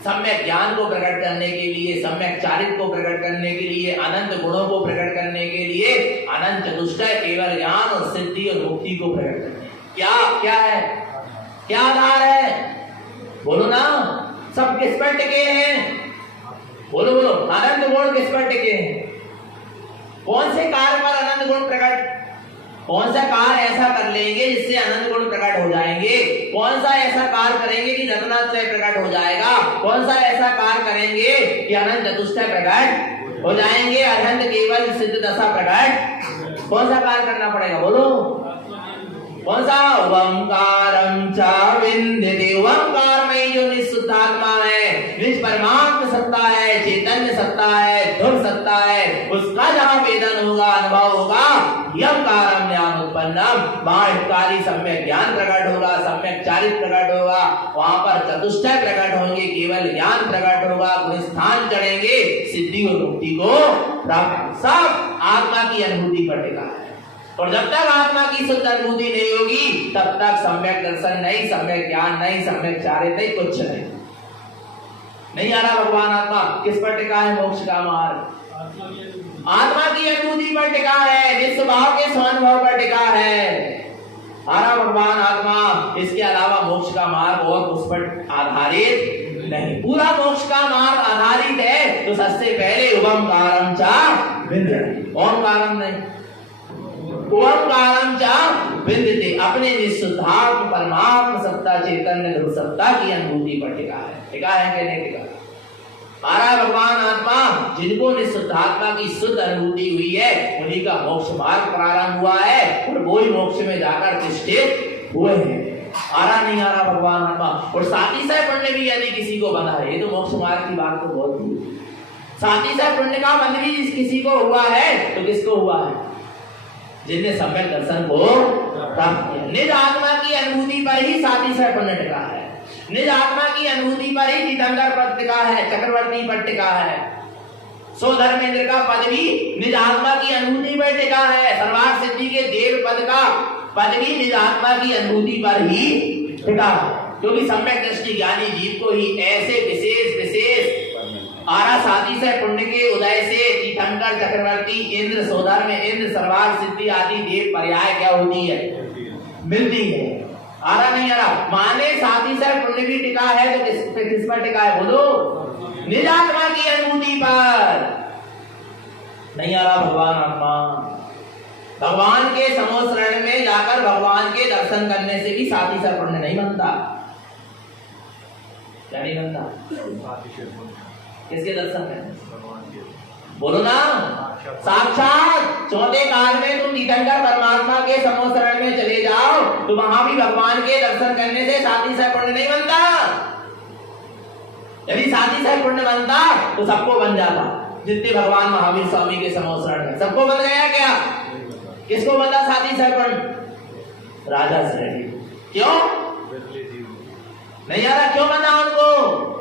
सम्यक ज्ञान को प्रकट करने के लिए, सम्यक चारित्र को प्रकट करने के लिए, अनंत गुणों को प्रकट करने के लिए, अनंत चतुष्टय केवल ज्ञान और सिद्धि और मुक्ति को प्रकट करने। क्या क्या है? क्या आधार है? बोलो ना। सब किस पर टिके हैं? बोलो बोलो। अनंत गुण किस पर टिके हैं? कौन से कार्य पर अनंत गुण प्रकट? कौन सा कार्य ऐसा कर लेंगे जिससे अनंत गुण प्रकट हो जाएंगे? कौन सा ऐसा कार्य करेंगे कि रत्नात्रय प्रकट हो जाएगा? कौन सा ऐसा कार्य करेंगे कि अनंत चतुष्टय प्रकट हो जाएंगे, अनंत केवल सिद्ध दशा प्रकट? कौन सा कार्य करना पड़ेगा? बोलो। कौन सा? ओंकारम च विंदते, ओंकार में जो निःशुद्धात्मा है, निज परमात्म सत्ता है, चैतन्य सत्ता है, ध्रुव सत्ता है, उसका जहां वेदन होगा, अनुभव होगा, ओंकारम ज्ञान उत्पन्नम, वहां हितकारी सम्यक ज्ञान प्रकट होगा, सम्यक चारित्र प्रकट होगा, वहां पर चतुष्टय प्रकट होंगे, केवल ज्ञान प्रकट होगा, गुण स्थान चढ़ेंगे, सिद्धि और मुक्ति को प्राप्त। सब आत्मा की अनुभूति पर टिका है। और जब तक आत्मा की शुद्ध अनुभूति नहीं होगी तब तक सम्यक दर्शन नहीं, सम्यक ज्ञान नहीं, सम्यक चारित्र नहीं, कुछ नहीं आ रहा। भगवान आत्मा किस पर टिका है? मोक्ष का मार्ग आत्मा की अनुभूति पर टिका है, निस्वभाव के स्वानुभव पर टिका है। आ रहा भगवान आत्मा, इसके अलावा मोक्ष का मार्ग और उस पर आधारित नहीं। पूरा मोक्ष का मार्ग आधारित है तो सबसे पहले ओंकारम च विंदते, ओंकारम नहीं, ओंकारम च विंदते, अपने निःशुद्धात्म परमात्म सत्ता चैतन्य ध्रुव सत्ता की अनुभूति पर टिका है। टिका है कि नहीं टिका? हमारा भगवान आत्मा जिनको निःशुद्धात्मा की शुद्ध अनुभूति हुई है उन्हीं का मोक्ष मार्ग प्रारंभ हुआ है और वो ही मोक्ष में जाकर प्रतिष्ठित हुए हैं। आ रहा नहीं आ रहा भगवान आत्मा? और साथी साहब पुण्य भी यदि किसी को बना है, ये तो मोक्ष मार्ग की बात तो बहुत हुई। साथी साहब पुण्य का बंध भी किसी को हुआ है तो किसको हुआ है? जिनने सम्यक दर्शन को प्राप्त किया। निज आत्मा की अनुभूति पर ही साथी से पुण्य टिका है, निज आत्मा की अनुभूति पर ही तीर्थंकर पद टिका है, चक्रवर्ती पद टिका है, सो धर्मेंद्र का पद भी निज आत्मा की अनुभूति पर टिका है, सर्वार्थ सिद्धि के देव पद का पद भी निज आत्मा की अनुभूति पर ही टिका है। क्योंकि सम्यक दृष्टि ज्ञानी जीव को ही ऐसे विशेष विशेष आरा साथी से पुण्य के उदय से तीर्थंकर चक्रवर्ती इंद्र सोधर में इंद्र सर्वार्थ सिद्धि आदि देव पर्याय क्या होती है? मिलती है। आरा नहीं आ रहा? माने साथी से पुण्य भी टिका है तो किस पर टिका है? बोलो। निज आत्मा की अनुभूति पर। नहीं आ रहा भगवान आत्मा? भगवान के समोशरण में जाकर भगवान के दर्शन करने से भी साथी से पुण्य नहीं बनता। क्या नहीं बनता? किसके दर्शन में? बोलो ना। साक्षात चौथे काल में तुम तीर्थंकर परमात्मा के समोशरण में चले जाओ तो वहां भी भगवान के दर्शन करने से साथी से पुण्य नहीं बनता। यदि साथी से पुण्य बनता तो सबको बन जाता। जितने भगवान महावीर स्वामी के समोशरण में सबको बन गया क्या? किसको बना साथी से पुण्य? राजा श्रेणी। क्यों नहीं आ रहा? क्यों बना उनको?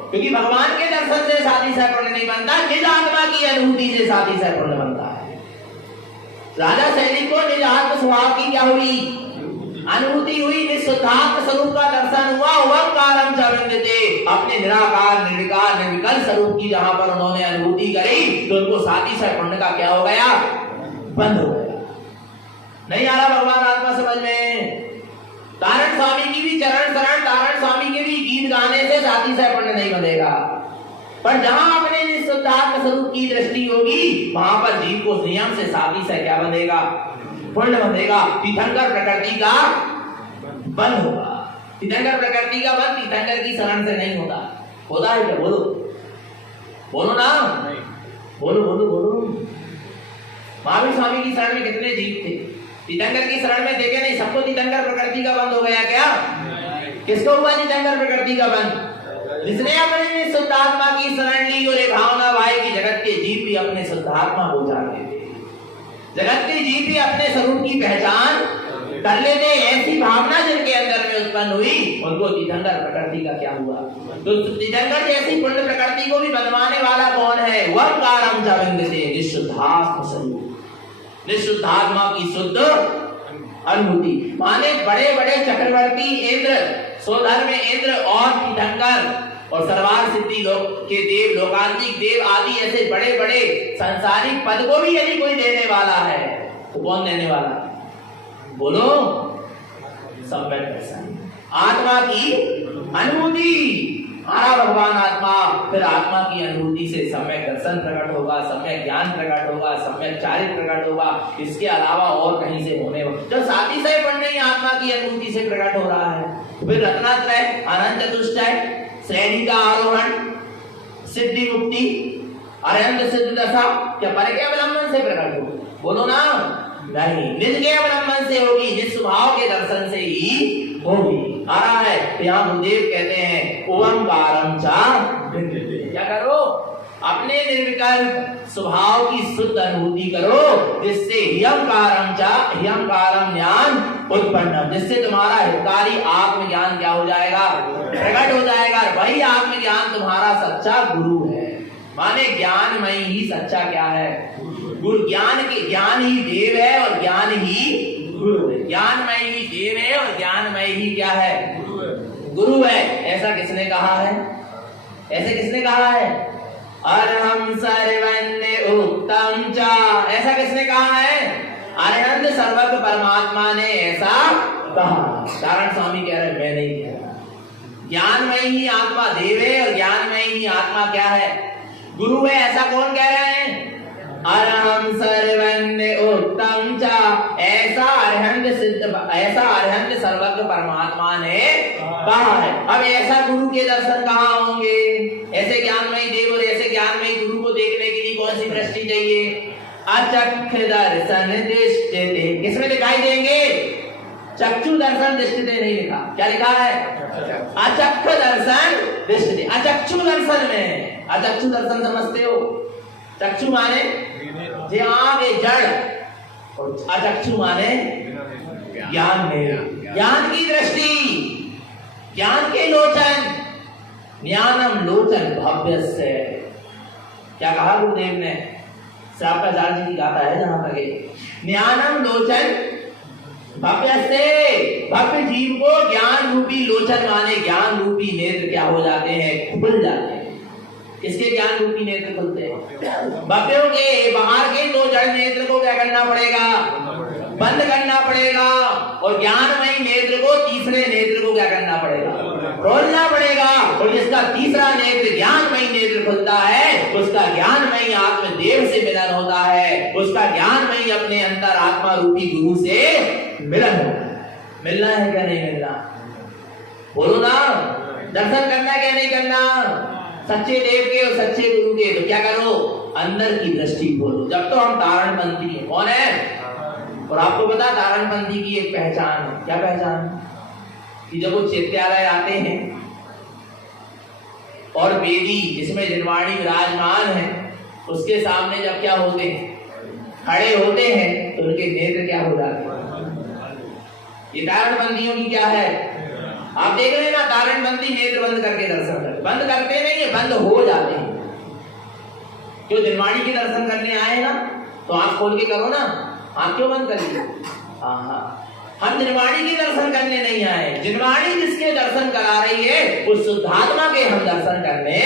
क्योंकि भगवान के दर्शन से साथी से पुण्य नहीं बनता, निज आत्मा की अनुभूति से साथी से पुण्य बनता है। राजा सैनिक को निज आत्म स्वभाव की क्या हुई? अनुभूति हुई, निःशुद्धात्म स्वरूप का दर्शन हुआ। ओंकारम च विन्दते, अपने निराकार निर्विकार निर्विकल्प स्वरूप की जहां पर उन्होंने अनुभूति करी तो उनको साथी से पुण्य का क्या हो गया? बंद हो गया। नहीं आ रहा भगवान आत्मा समझ में? तारण स्वामी की भी चरण शरण, तारण स्वामी के भी गीत गाने से साथी से पुण्य नहीं बनेगा, पर जहां अपने निःशुद्धात्म स्वरूप की दृष्टि होगी वहां पर जीव को नियम से साथी से क्या बनेगा? पुण्य बनेगा। तीर्थंकर प्रकृति का बंध होगा। तीर्थंकर प्रकृति का बंध तीर्थंकर की शरण से नहीं होता। होता है क्या? बोलो बोलो ना, बोलो बोलो बोलो। महावीर स्वामी की शरण में कितने जीव थे? तीर्थंकर की शरण में देखे नहीं, सबको तीर्थंकर प्रकृति का बंध हो गया क्या? किसको हुआ तीर्थंकर प्रकृति का बंध? जिसने अपने शुद्धात्मा की शरण ली और ये भावना भाई की जगत के जीव भी अपने शुद्धात्मा को जानते थे, जगत के जीव भी अपने स्वरूप की पहचान कर लेते। ऐसी भावना जिनके अंदर में उत्पन्न हुई उनको तीर्थंकर प्रकृति का क्या हुआ? तो तीर्थंकर जैसी पुण्य प्रकृति को भी बनवाने वाला कौन है? ओंकारम च विन्दते, निःशुद्धात्म स्वरूप, निःशुद्धात्मा की शुद्ध अनुभूति। माने बड़े बड़े चक्रवर्ती इंद्र, स्वधर्म इंद्र और तीर्थंकर और सर्वार सिद्धि लोक के देव, लोकांतिक देव आदि ऐसे बड़े बड़े सांसारिक पद को भी यदि कोई देने वाला है तो कौन देने वाला है? बोलो, सम्यक दर्शन, आत्मा की अनुभूति। आरा भगवान आत्मा, फिर आत्मा की अनुभूति से सम्यक दर्शन प्रकट होगा, सम्यक ज्ञान प्रकट होगा, सम्यक चारित्र प्रकट होगा। इसके अलावा और कहीं से होने जो साथी से पुण्य ही आत्मा की अनुभूति से प्रकट हो रहा है। फिर रत्नात्रय, अनंत चतुष्टय, श्रेणी का आरोहण, सिद्धि मुक्ति, अरहंत सिद्ध दशा क्या पर के अवलंबन से प्रकट होगी? बोलो ना, नहीं, निज के अवलंबन से होगी, निज स्वभाव के दर्शन से ही होगी। आ रहा है तो यहाँ गुरुदेव कहते हैं ओंकारम च विन्दते, क्या करो? अपने निर्विकल्प स्वभाव की शुद्ध अनुभूति करो, जिससे ह्यंकारम ज्ञान उत्पन्न, जिससे तुम्हारा हितकारी आत्मज्ञान क्या हो जाएगा? प्रकट हो जाएगा। वही आत्मज्ञान तुम्हारा सच्चा गुरु है। माने ज्ञानमय ही सच्चा क्या है? गुरु। ज्ञान के ज्ञान ही देव है और ज्ञान ही गुरु है। ज्ञानमय ही देव है और ज्ञानमय ही क्या है? गुरु है। ऐसा किसने कहा है? ऐसे किसने कहा है? अरहम सर्वज्ञ उत्तम च, ऐसा किसने कहा है? अरहंत सर्वज्ञ परमात्मा ने ऐसा कहा। तारण स्वामी कह रहे मैं नहीं कह रहा। ज्ञानमय ही आत्मा देव है और ज्ञानमय ही आत्मा क्या है? गुरु है। ऐसा कौन कह रहे हैं? अरहम सर्वज्ञ उत्तम च, ऐसा अरहंत सर्वज्ञ परमात्मा ने कहा है। अब ऐसा गुरु के दर्शन कहाँ होंगे? ऐसे ज्ञानमयी देव और ऐसे ज्ञानमयी गुरु को देखने के लिए कौन सी दृष्टि चाहिए? अचक्ष दर्शन दृष्टि। किसमें दिखाई देंगे? चक्षु दर्शन दृष्टि नहीं लिखा। क्या लिखा है? अचक्ष दर्शन दृष्टि। अचक्षु दर्शन में, अचक्षु दर्शन समझते हो? चक्षु माने जे आंख जड़ और अचक्षु माने ज्ञान में, ज्ञान की दृष्टि, ज्ञान के लोचन, ज्ञानम लोचन भव्यस्य। क्या कहा गुरुदेव ने? श्रावकाचार्य जी की गाथा है जहां तक ज्ञानम लोचन भव्यस्य। भव्य जीव को ज्ञान रूपी लोचन माने ज्ञान रूपी नेत्र क्या हो जाते हैं? खुल जाते हैं। किसके ज्ञान रूपी नेत्र खुलते हैं? भव्यों के। बाहर के दो जड़ नेत्र को क्या करना पड़ेगा? बंद करना पड़ेगा। और ज्ञानमयी नेत्र को, तीसरे नेत्र को क्या करना पड़ेगा? खोलना पड़ेगा। और जिसका तीसरा नेत्र ज्ञानमयी नेत्र खुलता है उसका ज्ञानमयी आत्मदेव से मिलन होता है, उसका ज्ञानमयी अपने अंतर आत्मा रूपी गुरु से मिलन होता है। मिलना है क्या नहीं मिलना? बोलो ना, दर्शन करना क्या नहीं करना? सच्चे देव के और सच्चे गुरु के। तो क्या करो? अंदर की दृष्टि खोलो। जब तो हम तारणपंथी हैं। कौन है? और आपको पता तारणपंथी की एक पहचान है। क्या पहचान? कि जब वो चैत्यालय आते हैं और वेदी जिसमें जिनवाणी विराजमान है उसके सामने जब क्या होते हैं? खड़े होते हैं तो उनके नेत्र क्या हो जाते हैं? ये तारणपंथियों की क्या है? आप देख रहे हैं ना, तारणपंथी नेत्र बंद करके दर्शन करते। बंद करते नहीं है, बंद हो जाते हैं। जो जिनवाणी के दर्शन करने आए ना तो आंख खोल के करो ना। आंख क्यों बंद कर ली? हाँ, हम जिनवाणी के दर्शन करने नहीं आए, जिनवाणी जिसके दर्शन करा रही है उस शुद्धात्मा के हम दर्शन करने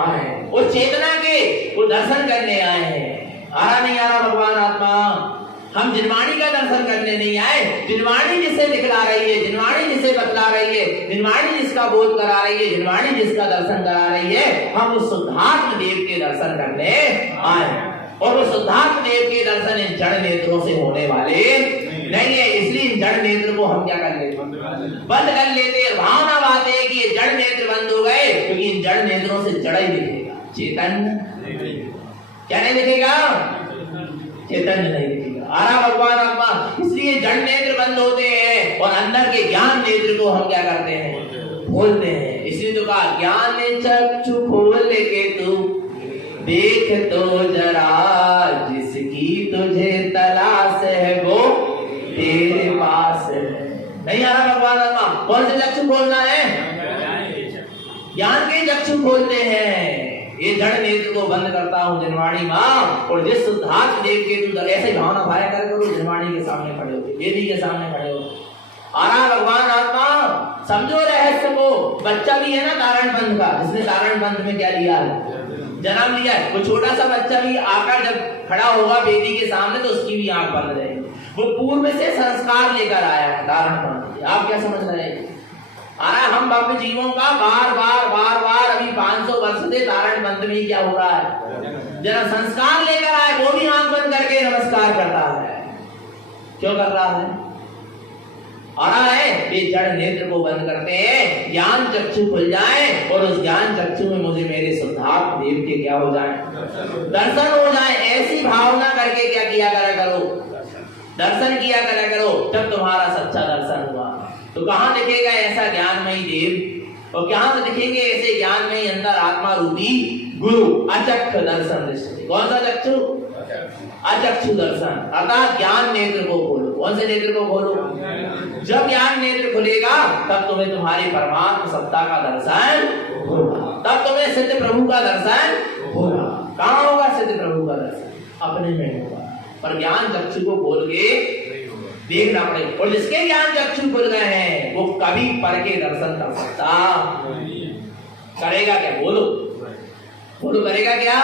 आए, उस चेतना के वो दर्शन करने आए हैं। आ रहा नहीं आ रहा भगवान आत्मा? हम जिनवाणी का दर्शन करने नहीं आए, जिनवाणी जिसे दिखला रही है, जिनवाणी जिसे बतला रही है, जिनवाणी जिसका बोध करा रही है, जिनवाणी जिसका दर्शन करा रही है, हम उस शुद्धात्म देव के दर्शन करने आए। और वो शुद्धात्म देव के दर्शन इन जड़ नेत्रों से होने वाले नहीं है, इसलिए इन जड़ नेत्र को हम क्या कर लेते? बंद कर लेते। भावना बात है कि ये जड़ नेत्र बंद हो गए क्योंकि इन जड़ नेत्रों से जड़ ही दिखेगा, चेतन क्या नहीं दिखेगा? चैतन्य नहीं दिखेगा। आरा भगवान आत्मा, इसलिए जड़ नेत्र बंद होते हैं और अंदर के ज्ञान नेत्र को हम क्या करते हैं? खोलते हैं। इसलिए तो कहा ज्ञान चक्षु खोल के तू देख तो जरा, जिसकी तुझे तलाश है वो तेरे पास है। नहीं आ रहा भगवान आत्मा? कौन से चक्षु खोलना है? ज्ञान के चक्षु खोलते हैं। ये जड़ नेत्र को बंद करता हूँ जिनवाणी माँ, और जिस शुद्धात्म देव के तू ऐसे भावना भाया कर करो, जिनवाणी के सामने खड़े हो, वेदी के सामने खड़े हो। आ रहा भगवान आत्मा, समझो रहस्य को। बच्चा भी है ना तारण पंथ का, जिसने तारण पंथ में क्या लिया है? जन्म लिया है। वो छोटा सा बच्चा भी आकर जब खड़ा होगा वेदी के सामने तो उसकी भी आंख बंद रहेगी। वो पूर्व से संस्कार लेकर आया है तारण पंथ। आप क्या समझ रहे हैं? हम भक्त जीवों का बार बार अभी 500 वर्ष से तारण पंथ में क्या हो रहा है? जरा संस्कार लेकर आए, वो भी आंख बंद करके नमस्कार करता है। क्यों कर रहा है? आ रहा है ये जड़ नेत्र को बंद करते हैं, ज्ञान चक्षु खुल जाए और उस ज्ञान चक्षु में मुझे मेरे शुद्धात्म देव के क्या हो जाए? दर्शन हो जाए। ऐसी भावना करके क्या किया करा करो? दर्शन किया करा करो। जब तुम्हारा सच्चा दर्शन हुआ तो कहाँ दिखेगा ऐसा ज्ञानमयी देव, और कहाँ से दिखेंगे ऐसे ज्ञानमयी अंदर आत्मा रूपी गुरु? अचक्ष दर्शन दृष्टि। कौन सा चक्षु? अचक्षु दर्शन, अर्थात ज्ञान नेत्र को खोलो। कौन से नेत्र को खोलो? जब ज्ञान नेत्र खुलेगा तब तुम्हें तुम्हारी परमात्मा सत्ता का दर्शन होगा, तब तुम्हें सिद्ध प्रभु का दर्शन होगा। कहाँ होगा सिद्ध प्रभु का दर्शन? अपने में होगा। पर ज्ञान चक्षु को खोल के देखना पड़ेगा, और जिसके ज्ञान चक्षु खुल गए हैं वो कभी पर के दर्शन कर सकता करेगा क्या? बोलो बोलो, करेगा क्या?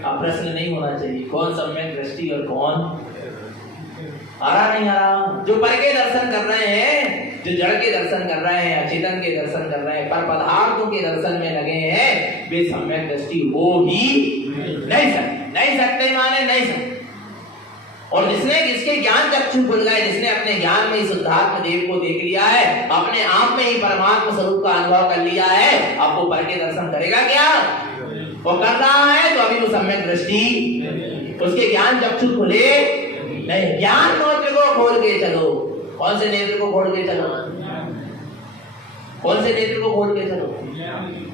अब प्रश्न नहीं होना चाहिए कौन सम्यक दृष्टि और कौन आ रहा नहीं आ रहा। जो पर के दर्शन कर रहे हैं, जो जड़ के दर्शन कर रहे हैं, अचेतन के दर्शन कर रहे हैं, पर पदार्थों के दर्शन में लगे हैं, वे सम्यक दृष्टि हो ही नहीं सकते माने नहीं सकते। और जिसके ज्ञान चक्षु खुल गए, जिसने अपने ज्ञान में शुद्धात्म देव को देख लिया है, अपने आप में ही परमात्मा स्वरूप का अनुभव कर लिया है, अब वो पर के दर्शन करेगा क्या? वो कर रहा है तो अभी वो सम्यक दृष्टि, उसके ज्ञान चक्षु खुले नहीं। ज्ञान नेत्र को खोल के चलो। कौन से नेत्र को खोल के चलो? कौन से नेत्र को खोल के चलो?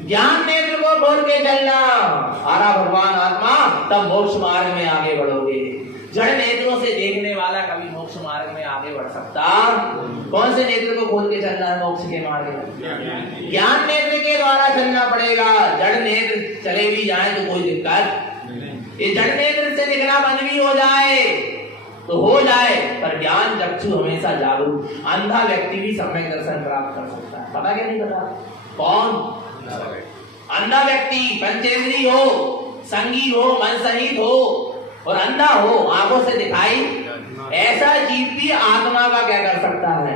ज्ञान नेत्र को खोल के चलना। आरा भगवान आत्मा, तब मोक्ष मार्ग में आगे बढ़ोगे। जड़ नेत्रों से देखने वाला कभी मोक्ष मार्ग में आगे बढ़ सकता? कौन से नेत्र को खोल के चलना है मोक्ष के मार्ग में? ज्ञान नेत्र के द्वारा चलना पड़ेगा। जड़ नेत्र चले भी जाए तो कोई दिक्कत, ये जड़ नेत्र से दिखना बंद भी हो जाए तो हो जाए, पर ज्ञान चक्षु हमेशा जागरूक। अंधा व्यक्ति भी सम्यक दर्शन प्राप्त कर सकता है। पता क्या नहीं पता? कौन? अंधा व्यक्ति पंचेंद्रिय हो, संगी हो, मन सहित हो और अंधा हो, आंखों से दिखाई, ऐसा जीव भी आत्मा का क्या कर सकता है?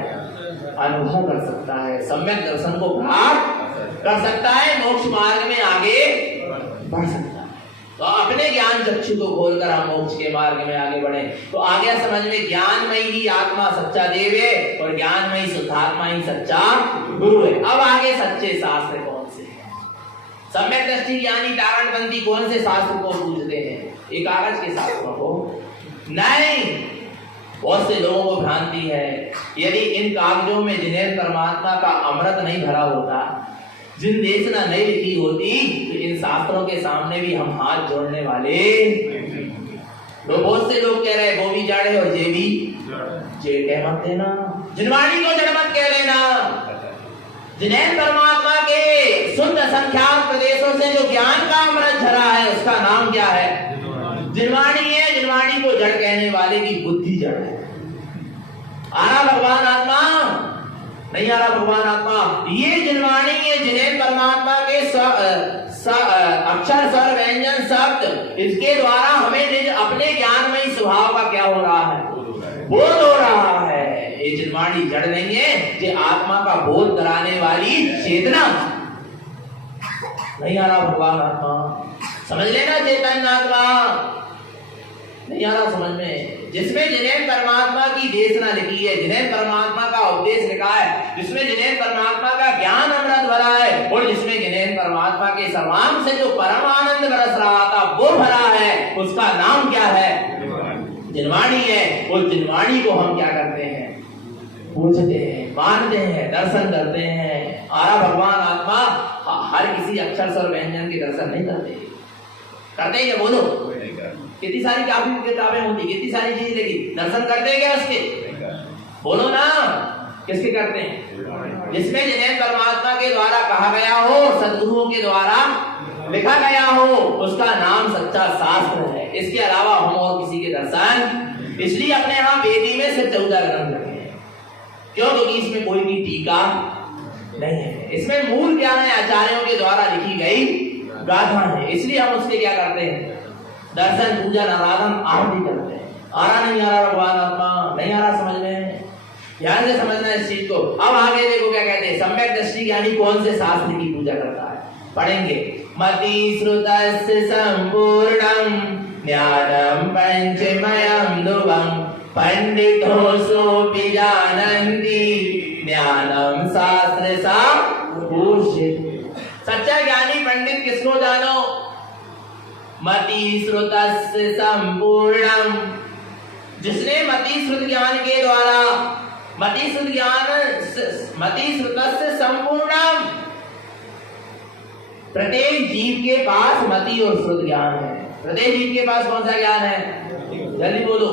अनुभव कर सकता है, सम्यक दर्शन को प्राप्त कर सकता है, मोक्ष मार्ग में आगे बढ़ सकता है। तो अपने ज्ञान चक्षु को खोलकर हम मोक्ष के मार्ग में आगे बढ़े। तो आगे समझ में ज्ञानमय ही आत्मा सच्चा देव है और ज्ञानमय शुद्धात्मा ही सच्चा गुरु है। अब आगे सच्चे शास्त्र कौन से हैं? सम्यक दृष्टि ज्ञानी तारणपंथी कौन से शास्त्र को पूजते हैं? एक कागज के शास्त्रों को नहीं। बहुत से लोगों को भ्रांति है, यदि इन कागजों में जिन्हें परमात्मा का अमृत नहीं भरा होता, जिन देशना नहीं लिखी होती, तो इन शास्त्रों के सामने भी हम हाथ जोड़ने वाले। तो बहुत से लोग कह रहे हैं वो भी जड़ है और ये भी जे कह मत देना, जिनवाणी को जड़ मत कह लेना। जिन्हें परमात्मा के शुद्ध संख्यात प्रदेशों से जो ज्ञान का अमृत झरा है उसका नाम क्या है? जिनवाणी है, जिनवाणी को जड़ कहने वाले की बुद्धि जड़ है। आ रहा भगवान आत्मा? नहीं आ रहा भगवान आत्मा। ये जिनवाणी है, जिन्हें परमात्मा के अक्षर स्वर व्यंजन शब्द, इसके द्वारा हमें निज अपने ज्ञानमयी स्वभाव का क्या हो रहा है? बोध हो रहा है। ये जिनवाणी जड़ नहीं है, ये आत्मा का बोध कराने वाली चेतना। नहीं आ रहा भगवान आत्मा? समझ लेना चेतन आत्मा। नहीं आ रहा समझ में? जिसमें जिन्हें परमात्मा की देशना लिखी है, जिन्हें परमात्मा का उपदेश लिखा है, जिसमें जिन्हें परमात्मा का ज्ञान अमृत भरा है, और जिसमें जिन्हें परमात्मा के सर्वांग से जो परम आनंद बरस रहा था वो भरा है, उसका नाम क्या है? जिनवाणी है। उस जिनवाणी को हम क्या करते हैं? पूजते हैं, मानते हैं, दर्शन करते हैं। आरा भगवान आत्मा हर किसी अक्षर स्वर व्यंजन के दर्शन नहीं करते। करते हैं क्या? बोलो। कितनी सारी काफी किताबें होती, कितनी सारी चीज लेगी, दर्शन करते हैं क्या उसके? बोलो ना, किसके करते हैं? जिसमें जिन्हें परमात्मा के द्वारा कहा गया हो, सद्गुरुओं के द्वारा लिखा गया हो, उसका नाम सच्चा शास्त्र है। इसके अलावा हम और किसी के दर्शन, इसलिए अपने यहाँ वेदी में सिर्फ 14 ग्रंथ रखे हैं। क्यों? क्योंकि इसमें कोई भी टीका नहीं है। इसमें मूल क्या है? आचार्यों के द्वारा लिखी गई गाथा है। इसलिए हम उसके क्या करते हैं? दर्शन, पूजन, आराधन, आरती करते हैं। आ रहा नहीं आ रहा भगवान आत्मा? नहीं आ रहा समझ में? ध्यान से समझना इस चीज को। अब आगे देखो क्या कहते हैं। सम्यक दृष्टि ज्ञानी कौन से शास्त्र की पूजा करता है? पढ़ेंगे। मति श्रुतस्य संपूर्णं ज्ञानं पंचमयं ध्रुवं पंडितो सोऽपि जानन्ति ज्ञानं शास्त्र साभूषित। सच्चा ज्ञानी पंडित किसको जानो? मति श्रुतस्य संपूर्णं, जिसने मति श्रुत ज्ञान के द्वारा, मति श्रुतस्य संपूर्णं, प्रत्येक जीव के पास मति और श्रुत ज्ञान है। प्रत्येक जीव के पास कौन सा ज्ञान है? जल्दी बोलो।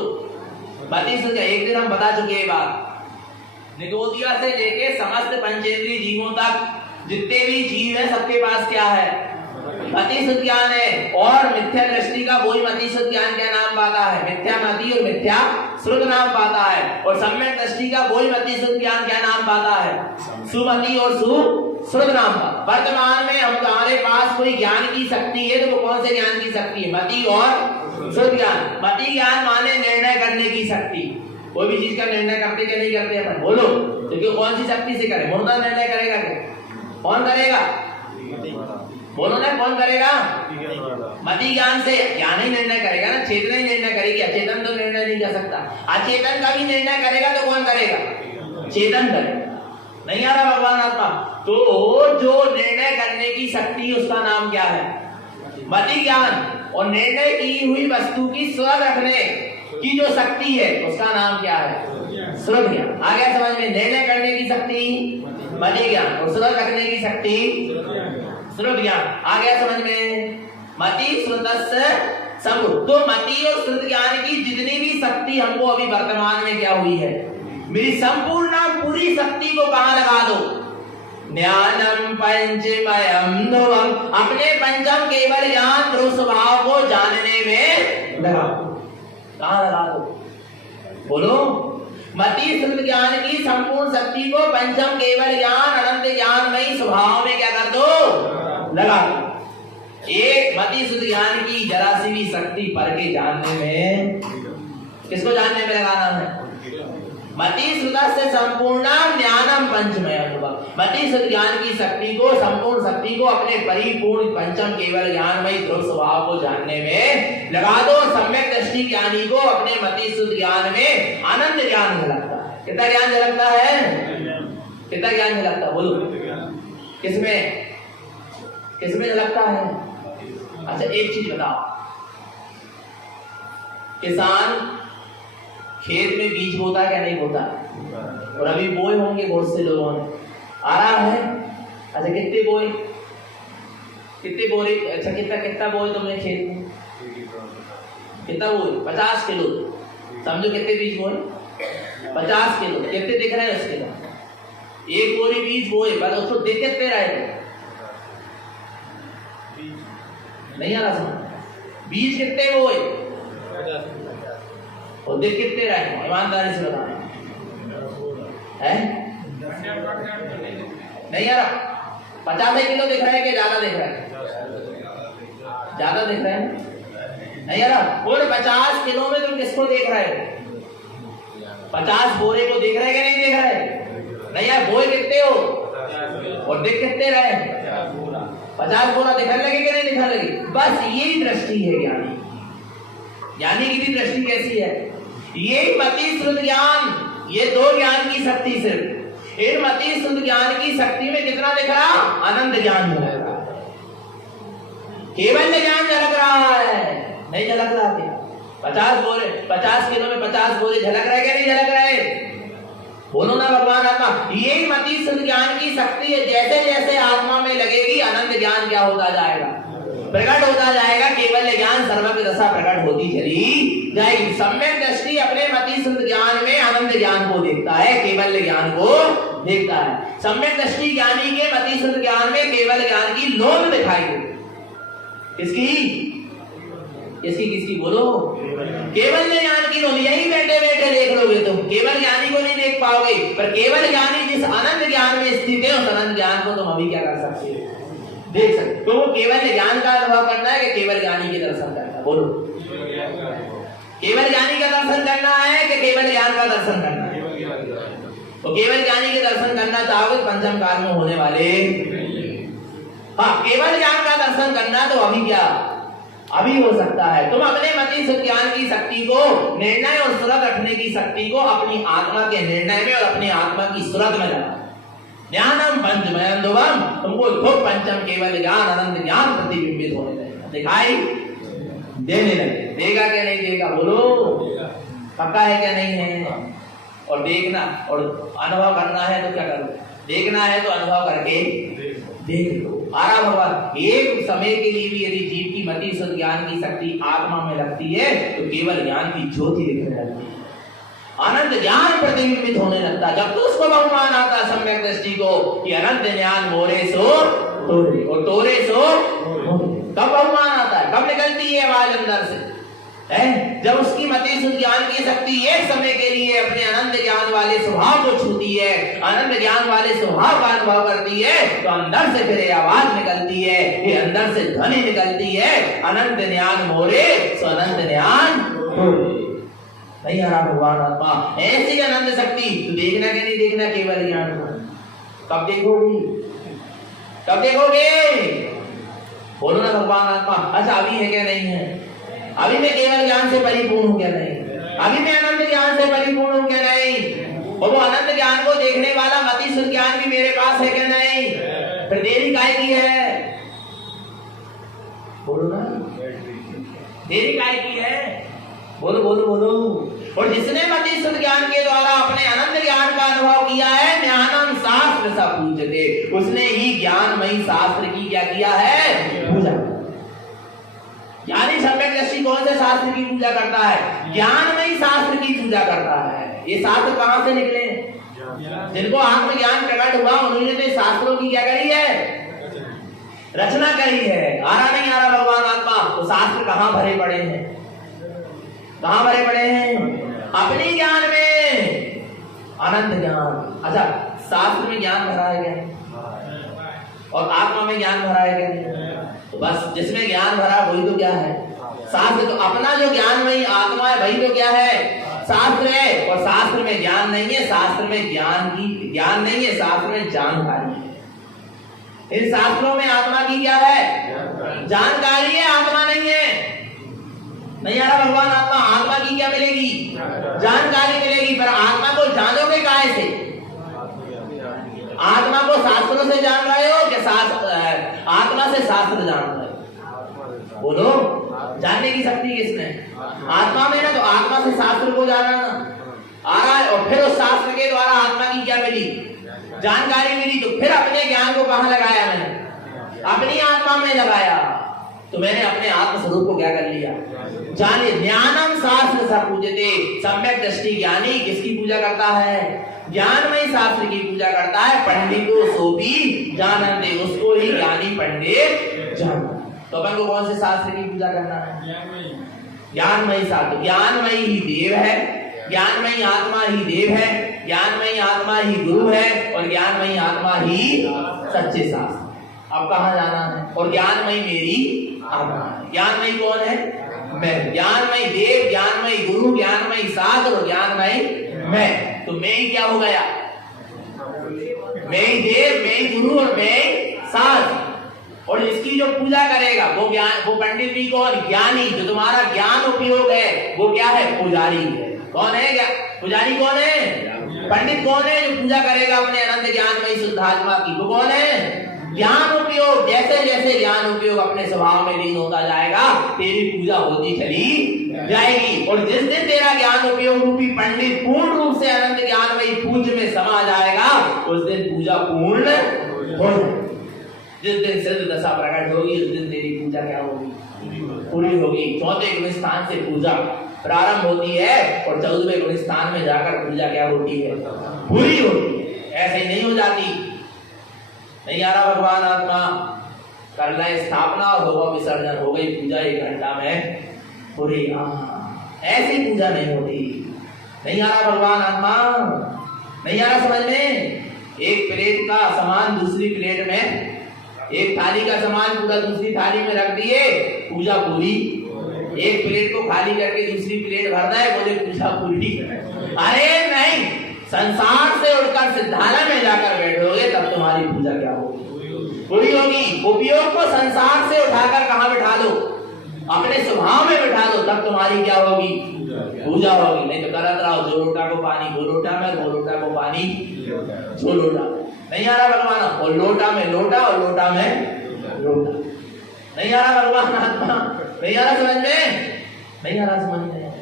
मति श्रुत। एक दिन हम बता चुके हैं बात। निगोदिया से लेके समस्त पंचेंद्रिय जीवों तक जितने भी जीव है, सबके पास क्या है? मति श्रुत ज्ञान है। और मिथ्या दृष्टि का वही मति श्रुत ज्ञान क्या नाम पाता है? मिथ्या मति और मिथ्या श्रुत नाम पाता है। और सम्यक दृष्टि का वही मति श्रुत ज्ञान क्या नाम पाता है? सुमति और सुश्रुत नाम पाता। वर्तमान में हमारे पास कोई ज्ञान की शक्ति है, तो वो कौन से ज्ञान की शक्ति है? मति और श्रुत ज्ञान। मति ज्ञान माने निर्णय करने की शक्ति। कोई भी चीज का निर्णय करते क्या नहीं करते अपन? बोलो। क्योंकि कौन सी शक्ति से करे? मुर्दा निर्णय करेगा क्या? कौन करेगा? बोलो ना, कौन करेगा? मति ज्ञान से। ज्ञान ही निर्णय करेगा ना, चेतना ही निर्णय करेगी। अचेतन तो निर्णय नहीं कर सकता। अचेतन का भी निर्णय करेगा तो कौन करेगा? चेतन करेगा। नहीं आ रहा भगवान आत्मा? तो जो निर्णय करने की शक्ति, उसका नाम क्या है? मति ज्ञान। और निर्णय की हुई वस्तु की स्व रखने की जो शक्ति है, उसका नाम क्या है? श्रुत ज्ञान। आ गया समझ में? निर्णय करने की शक्ति मति ज्ञान, और श्रुत रखने की शक्ति श्रुत ज्ञान। आ गया समझ में? मति श्रुतस्य संपूर्ण। तो मति और श्रुत ज्ञान की जितनी भी शक्ति हमको अभी वर्तमान में क्या हुई है, मेरी संपूर्ण पूरी शक्ति को कहां लगा दो? ज्ञानम पंचमयम ध्रुवम। अपने पंचम केवल ज्ञान ध्रुव स्वभाव को जानने में लगा दो। कहां लगा दो? बोलो। मति श्रुत ज्ञान की संपूर्ण शक्ति को पंचम केवल ज्ञान अनंत ज्ञानमयी स्वभाव में क्या कर दो? लगा दो। एक मति श्रुत ज्ञान की जरा सी भी शक्ति पर के जानने में, किसको जानने में लगाना है? मति श्रुतस्य संपूर्णं ज्ञानम पंचमयं ध्रुवम्। मति श्रुत ज्ञान की शक्ति को, संपूर्ण शक्ति को अपने परिपूर्ण पंचम केवल ज्ञानमयी ध्रुव स्वभाव को जानने में लगा दो। सम्यक दृष्टि ज्ञानी को अपने मति श्रुत ज्ञान में आनंद ज्ञान झलकता है। कितना ज्ञान झलकता है? कितना ज्ञान झलकता है? बोलो। किसमें किसमें झलकता है? अच्छा एक चीज बताओ, किसान खेत में बीज बोता क्या नहीं बोता? और अभी बोए होंगे बहुत से लोगों ने। आ रहा है? अच्छा कितने बोए? कितने बोरे? अच्छा कितना बोए तुमने खेत में? कितना बोए? 50 किलो। समझो कितने बीज बोए? 50 किलो। कितने दिख रहे हैं उसके बाद? एक बोरी बीज बोए, बस उसको देख कितने रहे थे? नहीं आ रहा समझ? बीज कितने बोए? और दिख कितने रहे ईमानदारी से बताना है? नहीं यार 50 किलो दिख रहा है कि ज्यादा दिख रहा है? ज्यादा दिख रहा है नहीं यार। बोले 50 किलो में तुम किसको देख रहे हो? 50 बोरे को देख रहे कि नहीं देख रहे? नहीं यार बोए कितने हो और दिख कितने रहे? 50 बोरा दिखने लगे कि नहीं दिखने लगे? बस यही दृष्टि है ज्ञानी। ज्ञानी की भी दृष्टि कैसी है? ये मति शुद्ध ज्ञान, ये दो ज्ञान की शक्ति सिर्फ। इन मति शुद्ध ज्ञान की शक्ति में कितना दिख रहा? अनंत ज्ञान झलक रहा है। केवल ज्ञान झलक रहा है, नहीं झलक रहा क्या? 50 किलो में 50 बोरे झलक रहे क्या नहीं झलक रहे? बोलो ना भगवान आत्मा। यही मति शुद्ध ज्ञान की शक्ति है। जैसे जैसे आत्मा में लगेगी अनंत ज्ञान क्या होता जाएगा? प्रकट होता जाएगा। केवल ज्ञान सर्वज्ञ दशा प्रकट होती चली जाएगी। सम्यक दृष्टि अपने मति शुद्ध ज्ञान में अनंत ज्ञान को देखता है, केवल ज्ञान को देखता है। सम्यक दृष्टि ज्ञानी के मति शुद्ध ज्ञान में केवल ज्ञान की लोभ दिखाई देती। किसकी? किसकी बोलो? केवल ज्ञान की लोभ। यही बैठे बैठे देख लोगे तुम, केवल ज्ञानी को नहीं देख पाओगे। पर केवल ज्ञानी जिस अनंत ज्ञान में स्थित है उस अनंत ज्ञान को तुम अभी क्या कर सकते हो? देख सकते। तो वो केवल ज्ञान का अनुभव करना है कि केवल ज्ञानी के दर्शन करना? बोलो। केवल ज्ञानी का दर्शन करना है कि केवल ज्ञान का दर्शन करना है? तो केवल ज्ञानी के दर्शन करना चाहोगे पंचम काल में होने वाले। हाँ, केवल ज्ञान का दर्शन करना तो अभी क्या? अभी हो सकता है। तुम अपने मति शुद्ध ज्ञान की शक्ति को, निर्णय और सुरत रखने की शक्ति को अपनी आत्मा के निर्णय में और अपनी आत्मा की सुरत में लगा। ज्ञानम पंचमयंदुवम, तुमको खूब पंचम केवल ज्ञान अनंत ज्ञान प्रतिबिंबित होने लगेगा, दिखाई देने लगे। देगा क्या नहीं देगा? बोलो। पक्का है क्या नहीं है? और देखना और अनुभव करना है तो क्या करो? देखना है तो अनुभव करके देख लो। आरा भगवान एक समय के लिए भी यदि जीव की मति शुद्ध ज्ञान की शक्ति आत्मा में लगती है तो केवल ज्ञान की ज्योति दिखने लगती है, अनंत ज्ञान प्रतिबिंबित होने लगता। जब तो उसको बहुमान आता सम्यक दृष्टि को कि अनंत ज्ञान मोरे सो तोरे और तोरे सो कब बहुमान आता है? कब निकलती है आवाज अंदर से? है जब उसकी मति शुद्ध ज्ञान की शक्ति एक समय के लिए अपने अनंत ज्ञान वाले स्वभाव को छूती है, अनंत ज्ञान वाले स्वभाव का अनुभव करती है, तो अंदर से फिर आवाज निकलती है, ये अंदर से ध्वनि निकलती है, अनंत ज्ञान मोरे सो अनंत ज्ञान नहीं आ रहा भगवान आत्मा। ऐसी अनंत शक्ति तो देखना कि नहीं देखना केवल ज्ञान को? कब देखोगी? कब देखोगे? बोलो ना भगवान आत्मा। अच्छा अभी है क्या नहीं है? अभी मैं केवल ज्ञान से परिपूर्ण हूं क्या नहीं? अभी मैं अनंत ज्ञान से परिपूर्ण हूं क्या नहीं? और वो अनंत ज्ञान को देखने वाला मति शुद्ध ज्ञान भी मेरे पास है क्या नहीं? फिर देरी काहे की है? बोलो ना, देरी काहे की है? बोलो बोलो बोलो। और जिसने मति शुद्ध ज्ञान के द्वारा अपने अनंत ज्ञान का अनुभव किया है, ज्ञानम शास्त्र सा पूजते, उसने ही ज्ञानमयी शास्त्र की क्या किया है? पूजा। यानी सम्यक दृष्टि कौन से शास्त्र की पूजा करता है? ज्ञानमयी शास्त्र की पूजा करता है। ये शास्त्र कहां से निकले? जिनको आत्म ज्ञान प्रकट हुआ उन्होंने तो शास्त्रों की क्या करी है? रचना करी है। आ रहा नहीं आ रहा भगवान आत्मा? तो शास्त्र कहां भरे पड़े हैं? कहां भरे पड़े हैं? अपने ज्ञान में, अनंत ज्ञान। अच्छा शास्त्र में ज्ञान भरा है क्या? और आत्मा में ज्ञान भरा है क्या? तो बस जिसमें ज्ञान भरा वही तो क्या है? शास्त्र। तो अपना जो ज्ञानमयी आत्मा है वही तो क्या है? शास्त्र है। और शास्त्र में ज्ञान नहीं है, शास्त्र में ज्ञान नहीं है, शास्त्र में जानकारी है। इन शास्त्रों में आत्मा की क्या है? जानकारी है, आत्मा नहीं है। नहीं आ रहा भगवान आत्मा? आत्मा की क्या मिलेगी? जानकारी मिलेगी। पर आत्मा को जानोगे काहे से? आत्मा को शास्त्रों से जान रहे हो कि आत्मा से शास्त्र जान रहे हो? बोलो। जानने की शक्ति किसने? आत्मा में ना। तो आत्मा से शास्त्र को जाना ना आ रहा है। और फिर उस शास्त्र के द्वारा आत्मा की क्या मिली? जानकारी मिली। तो फिर अपने ज्ञान को कहां लगाया मैंने? अपनी आत्मा में लगाया। तो मैंने अपने आत्म स्वरूप को क्या कर लिया? जाने। ज्ञानम शास्त्र सा पूजते, सम्यक दृष्टि ज्ञानी किसकी पूजा करता है? ज्ञानमय शास्त्र की पूजा करता है। पंडितो सोपी जानते, उसको ही ज्ञानी पंडित जानता। तो अपन को कौन से शास्त्र की पूजा करना है? ज्ञानमयी साधु, ज्ञानमयी ही देव है, ज्ञानमयी आत्मा ही देव है, ज्ञानमयी आत्मा ही गुरु है और ज्ञानमयी आत्मा ही सच्चे शास्त्र। अब कहाँ जाना है? और ज्ञानमयी मेरी आत्मा है। ज्ञानमयी कौन है? मैं। ज्ञानमयी देव, ज्ञानमयी गुरु, ज्ञानमयी शास्त्र और ज्ञानमयी मैं। तो मैं ही क्या हो गया? मैं ही देव, मैं ही गुरु और मैं ही शास्त्र। और इसकी जो पूजा करेगा वो ज्ञान, वो पंडित भी कौन? ज्ञानी। जो तुम्हारा ज्ञान उपयोग है वो क्या है? पुजारी है। कौन है? क्या पुजारी कौन है? पंडित कौन है? जो पूजा करेगा अपने अनंत ज्ञानमयी शुद्ध आत्मा की, वो कौन है? ज्ञान उपयोग। जैसे जैसे ज्ञान उपयोग अपने स्वभाव में लीन होता जाएगा तेरी पूजा होती चली जाएगी। और जिस दिन तेरा ज्ञान उपयोग रूपी पंडित पूर्ण रूप से अनंत ज्ञानमयी पूज में समा जाएगा उस दिन पूजा पूर्ण हो जाएगी। जिस दिन सिद्ध दशा प्रकट होगी उस दिन तेरी पूजा क्या होगी? पूरी होगी। चौथे गुण स्थान से पूजा प्रारंभ होती है और 14वें गुण स्थान में जाकर पूजा क्या होती है? पूरी होती है। ऐसे ही नहीं हो जाती। नहीं आ रहा भगवान आत्मा कर ले स्थापना और होगा विसर्जन, हो गई पूजा 1 घंटा में पूरी। ऐसी पूजा नहीं होती। नहीं आ रहा भगवान आत्मा, नहीं आ रहा समझ में? एक प्लेट का सामान दूसरी प्लेट में, एक थाली का सामान पूरा दूसरी थाली में रख दिए, पूजा पूरी। एक प्लेट को खाली करके दूसरी प्लेट भरना है, बोले पूजा पूरी। अरे नहीं, संसार से उठकर सिद्धालय में जाकर बैठोगे तब तुम्हारी पूजा क्या होगी? पूरी होगी। उपयोग को संसार से उठाकर कहाँ बिठा लो? अपने स्वभाव में बिठा दो, तब तुम्हारी क्या होगी? पूजा होगी। नहीं तो करत रहो, जो लोटा को पानी दो लोटा में, दो लोटा को पानी दो लोटा। नहीं आ रहा भगवान? और लोटा में लोटा और लोटा में लोटा। नहीं आ रहा भगवान आत्मा? नहीं आ रहा समझ में? नहीं आ रहा समझ में?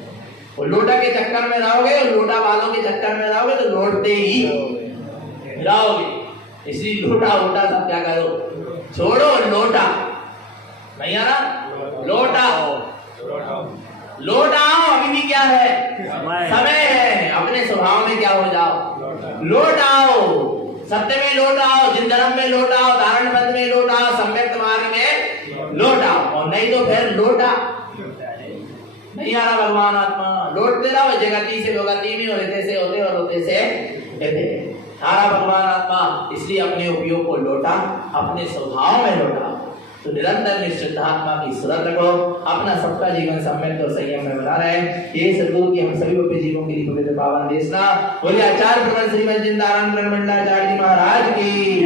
और लोटा के चक्कर में रहोगे और लोटा वालों के चक्कर में रहोगे तो लौटते ही रहोगे। इसलिए लोटा वोटा सब क्या करो, छोड़ो। लोटा नहीं आ रहा? लोटा लौटाओ। अभी भी क्या है? समय है। अपने स्वभाव में क्या हो जाओ? लौटाओ। सत्य में लौटाओ, जिन धर्म में लौटाओ, धारण पद में लौटाओ, सम्यक मार्ग में लौटाओ। और नहीं तो फिर लोटा नहीं आ रहा भगवान आत्मा। लौटते रहो जगती से भगती में, और होते से होते और होते से कहते आ रहा भगवान आत्मा। इसलिए अपने उपयोग को लौटा, अपने स्वभाव में लौटा। तो निरंतर निश्चिद्धात्मा की सुरत रखो, अपना सबका जीवन सम्यक और संयम में बना रहे। ये सद्गुरु की हम सभी अपने जीवन के लिए पवित्र पावन देशना। बोले आचार्य प्रवर श्रीमद जिंदाराम ब्रह्मंडाचार्य जी महाराज की।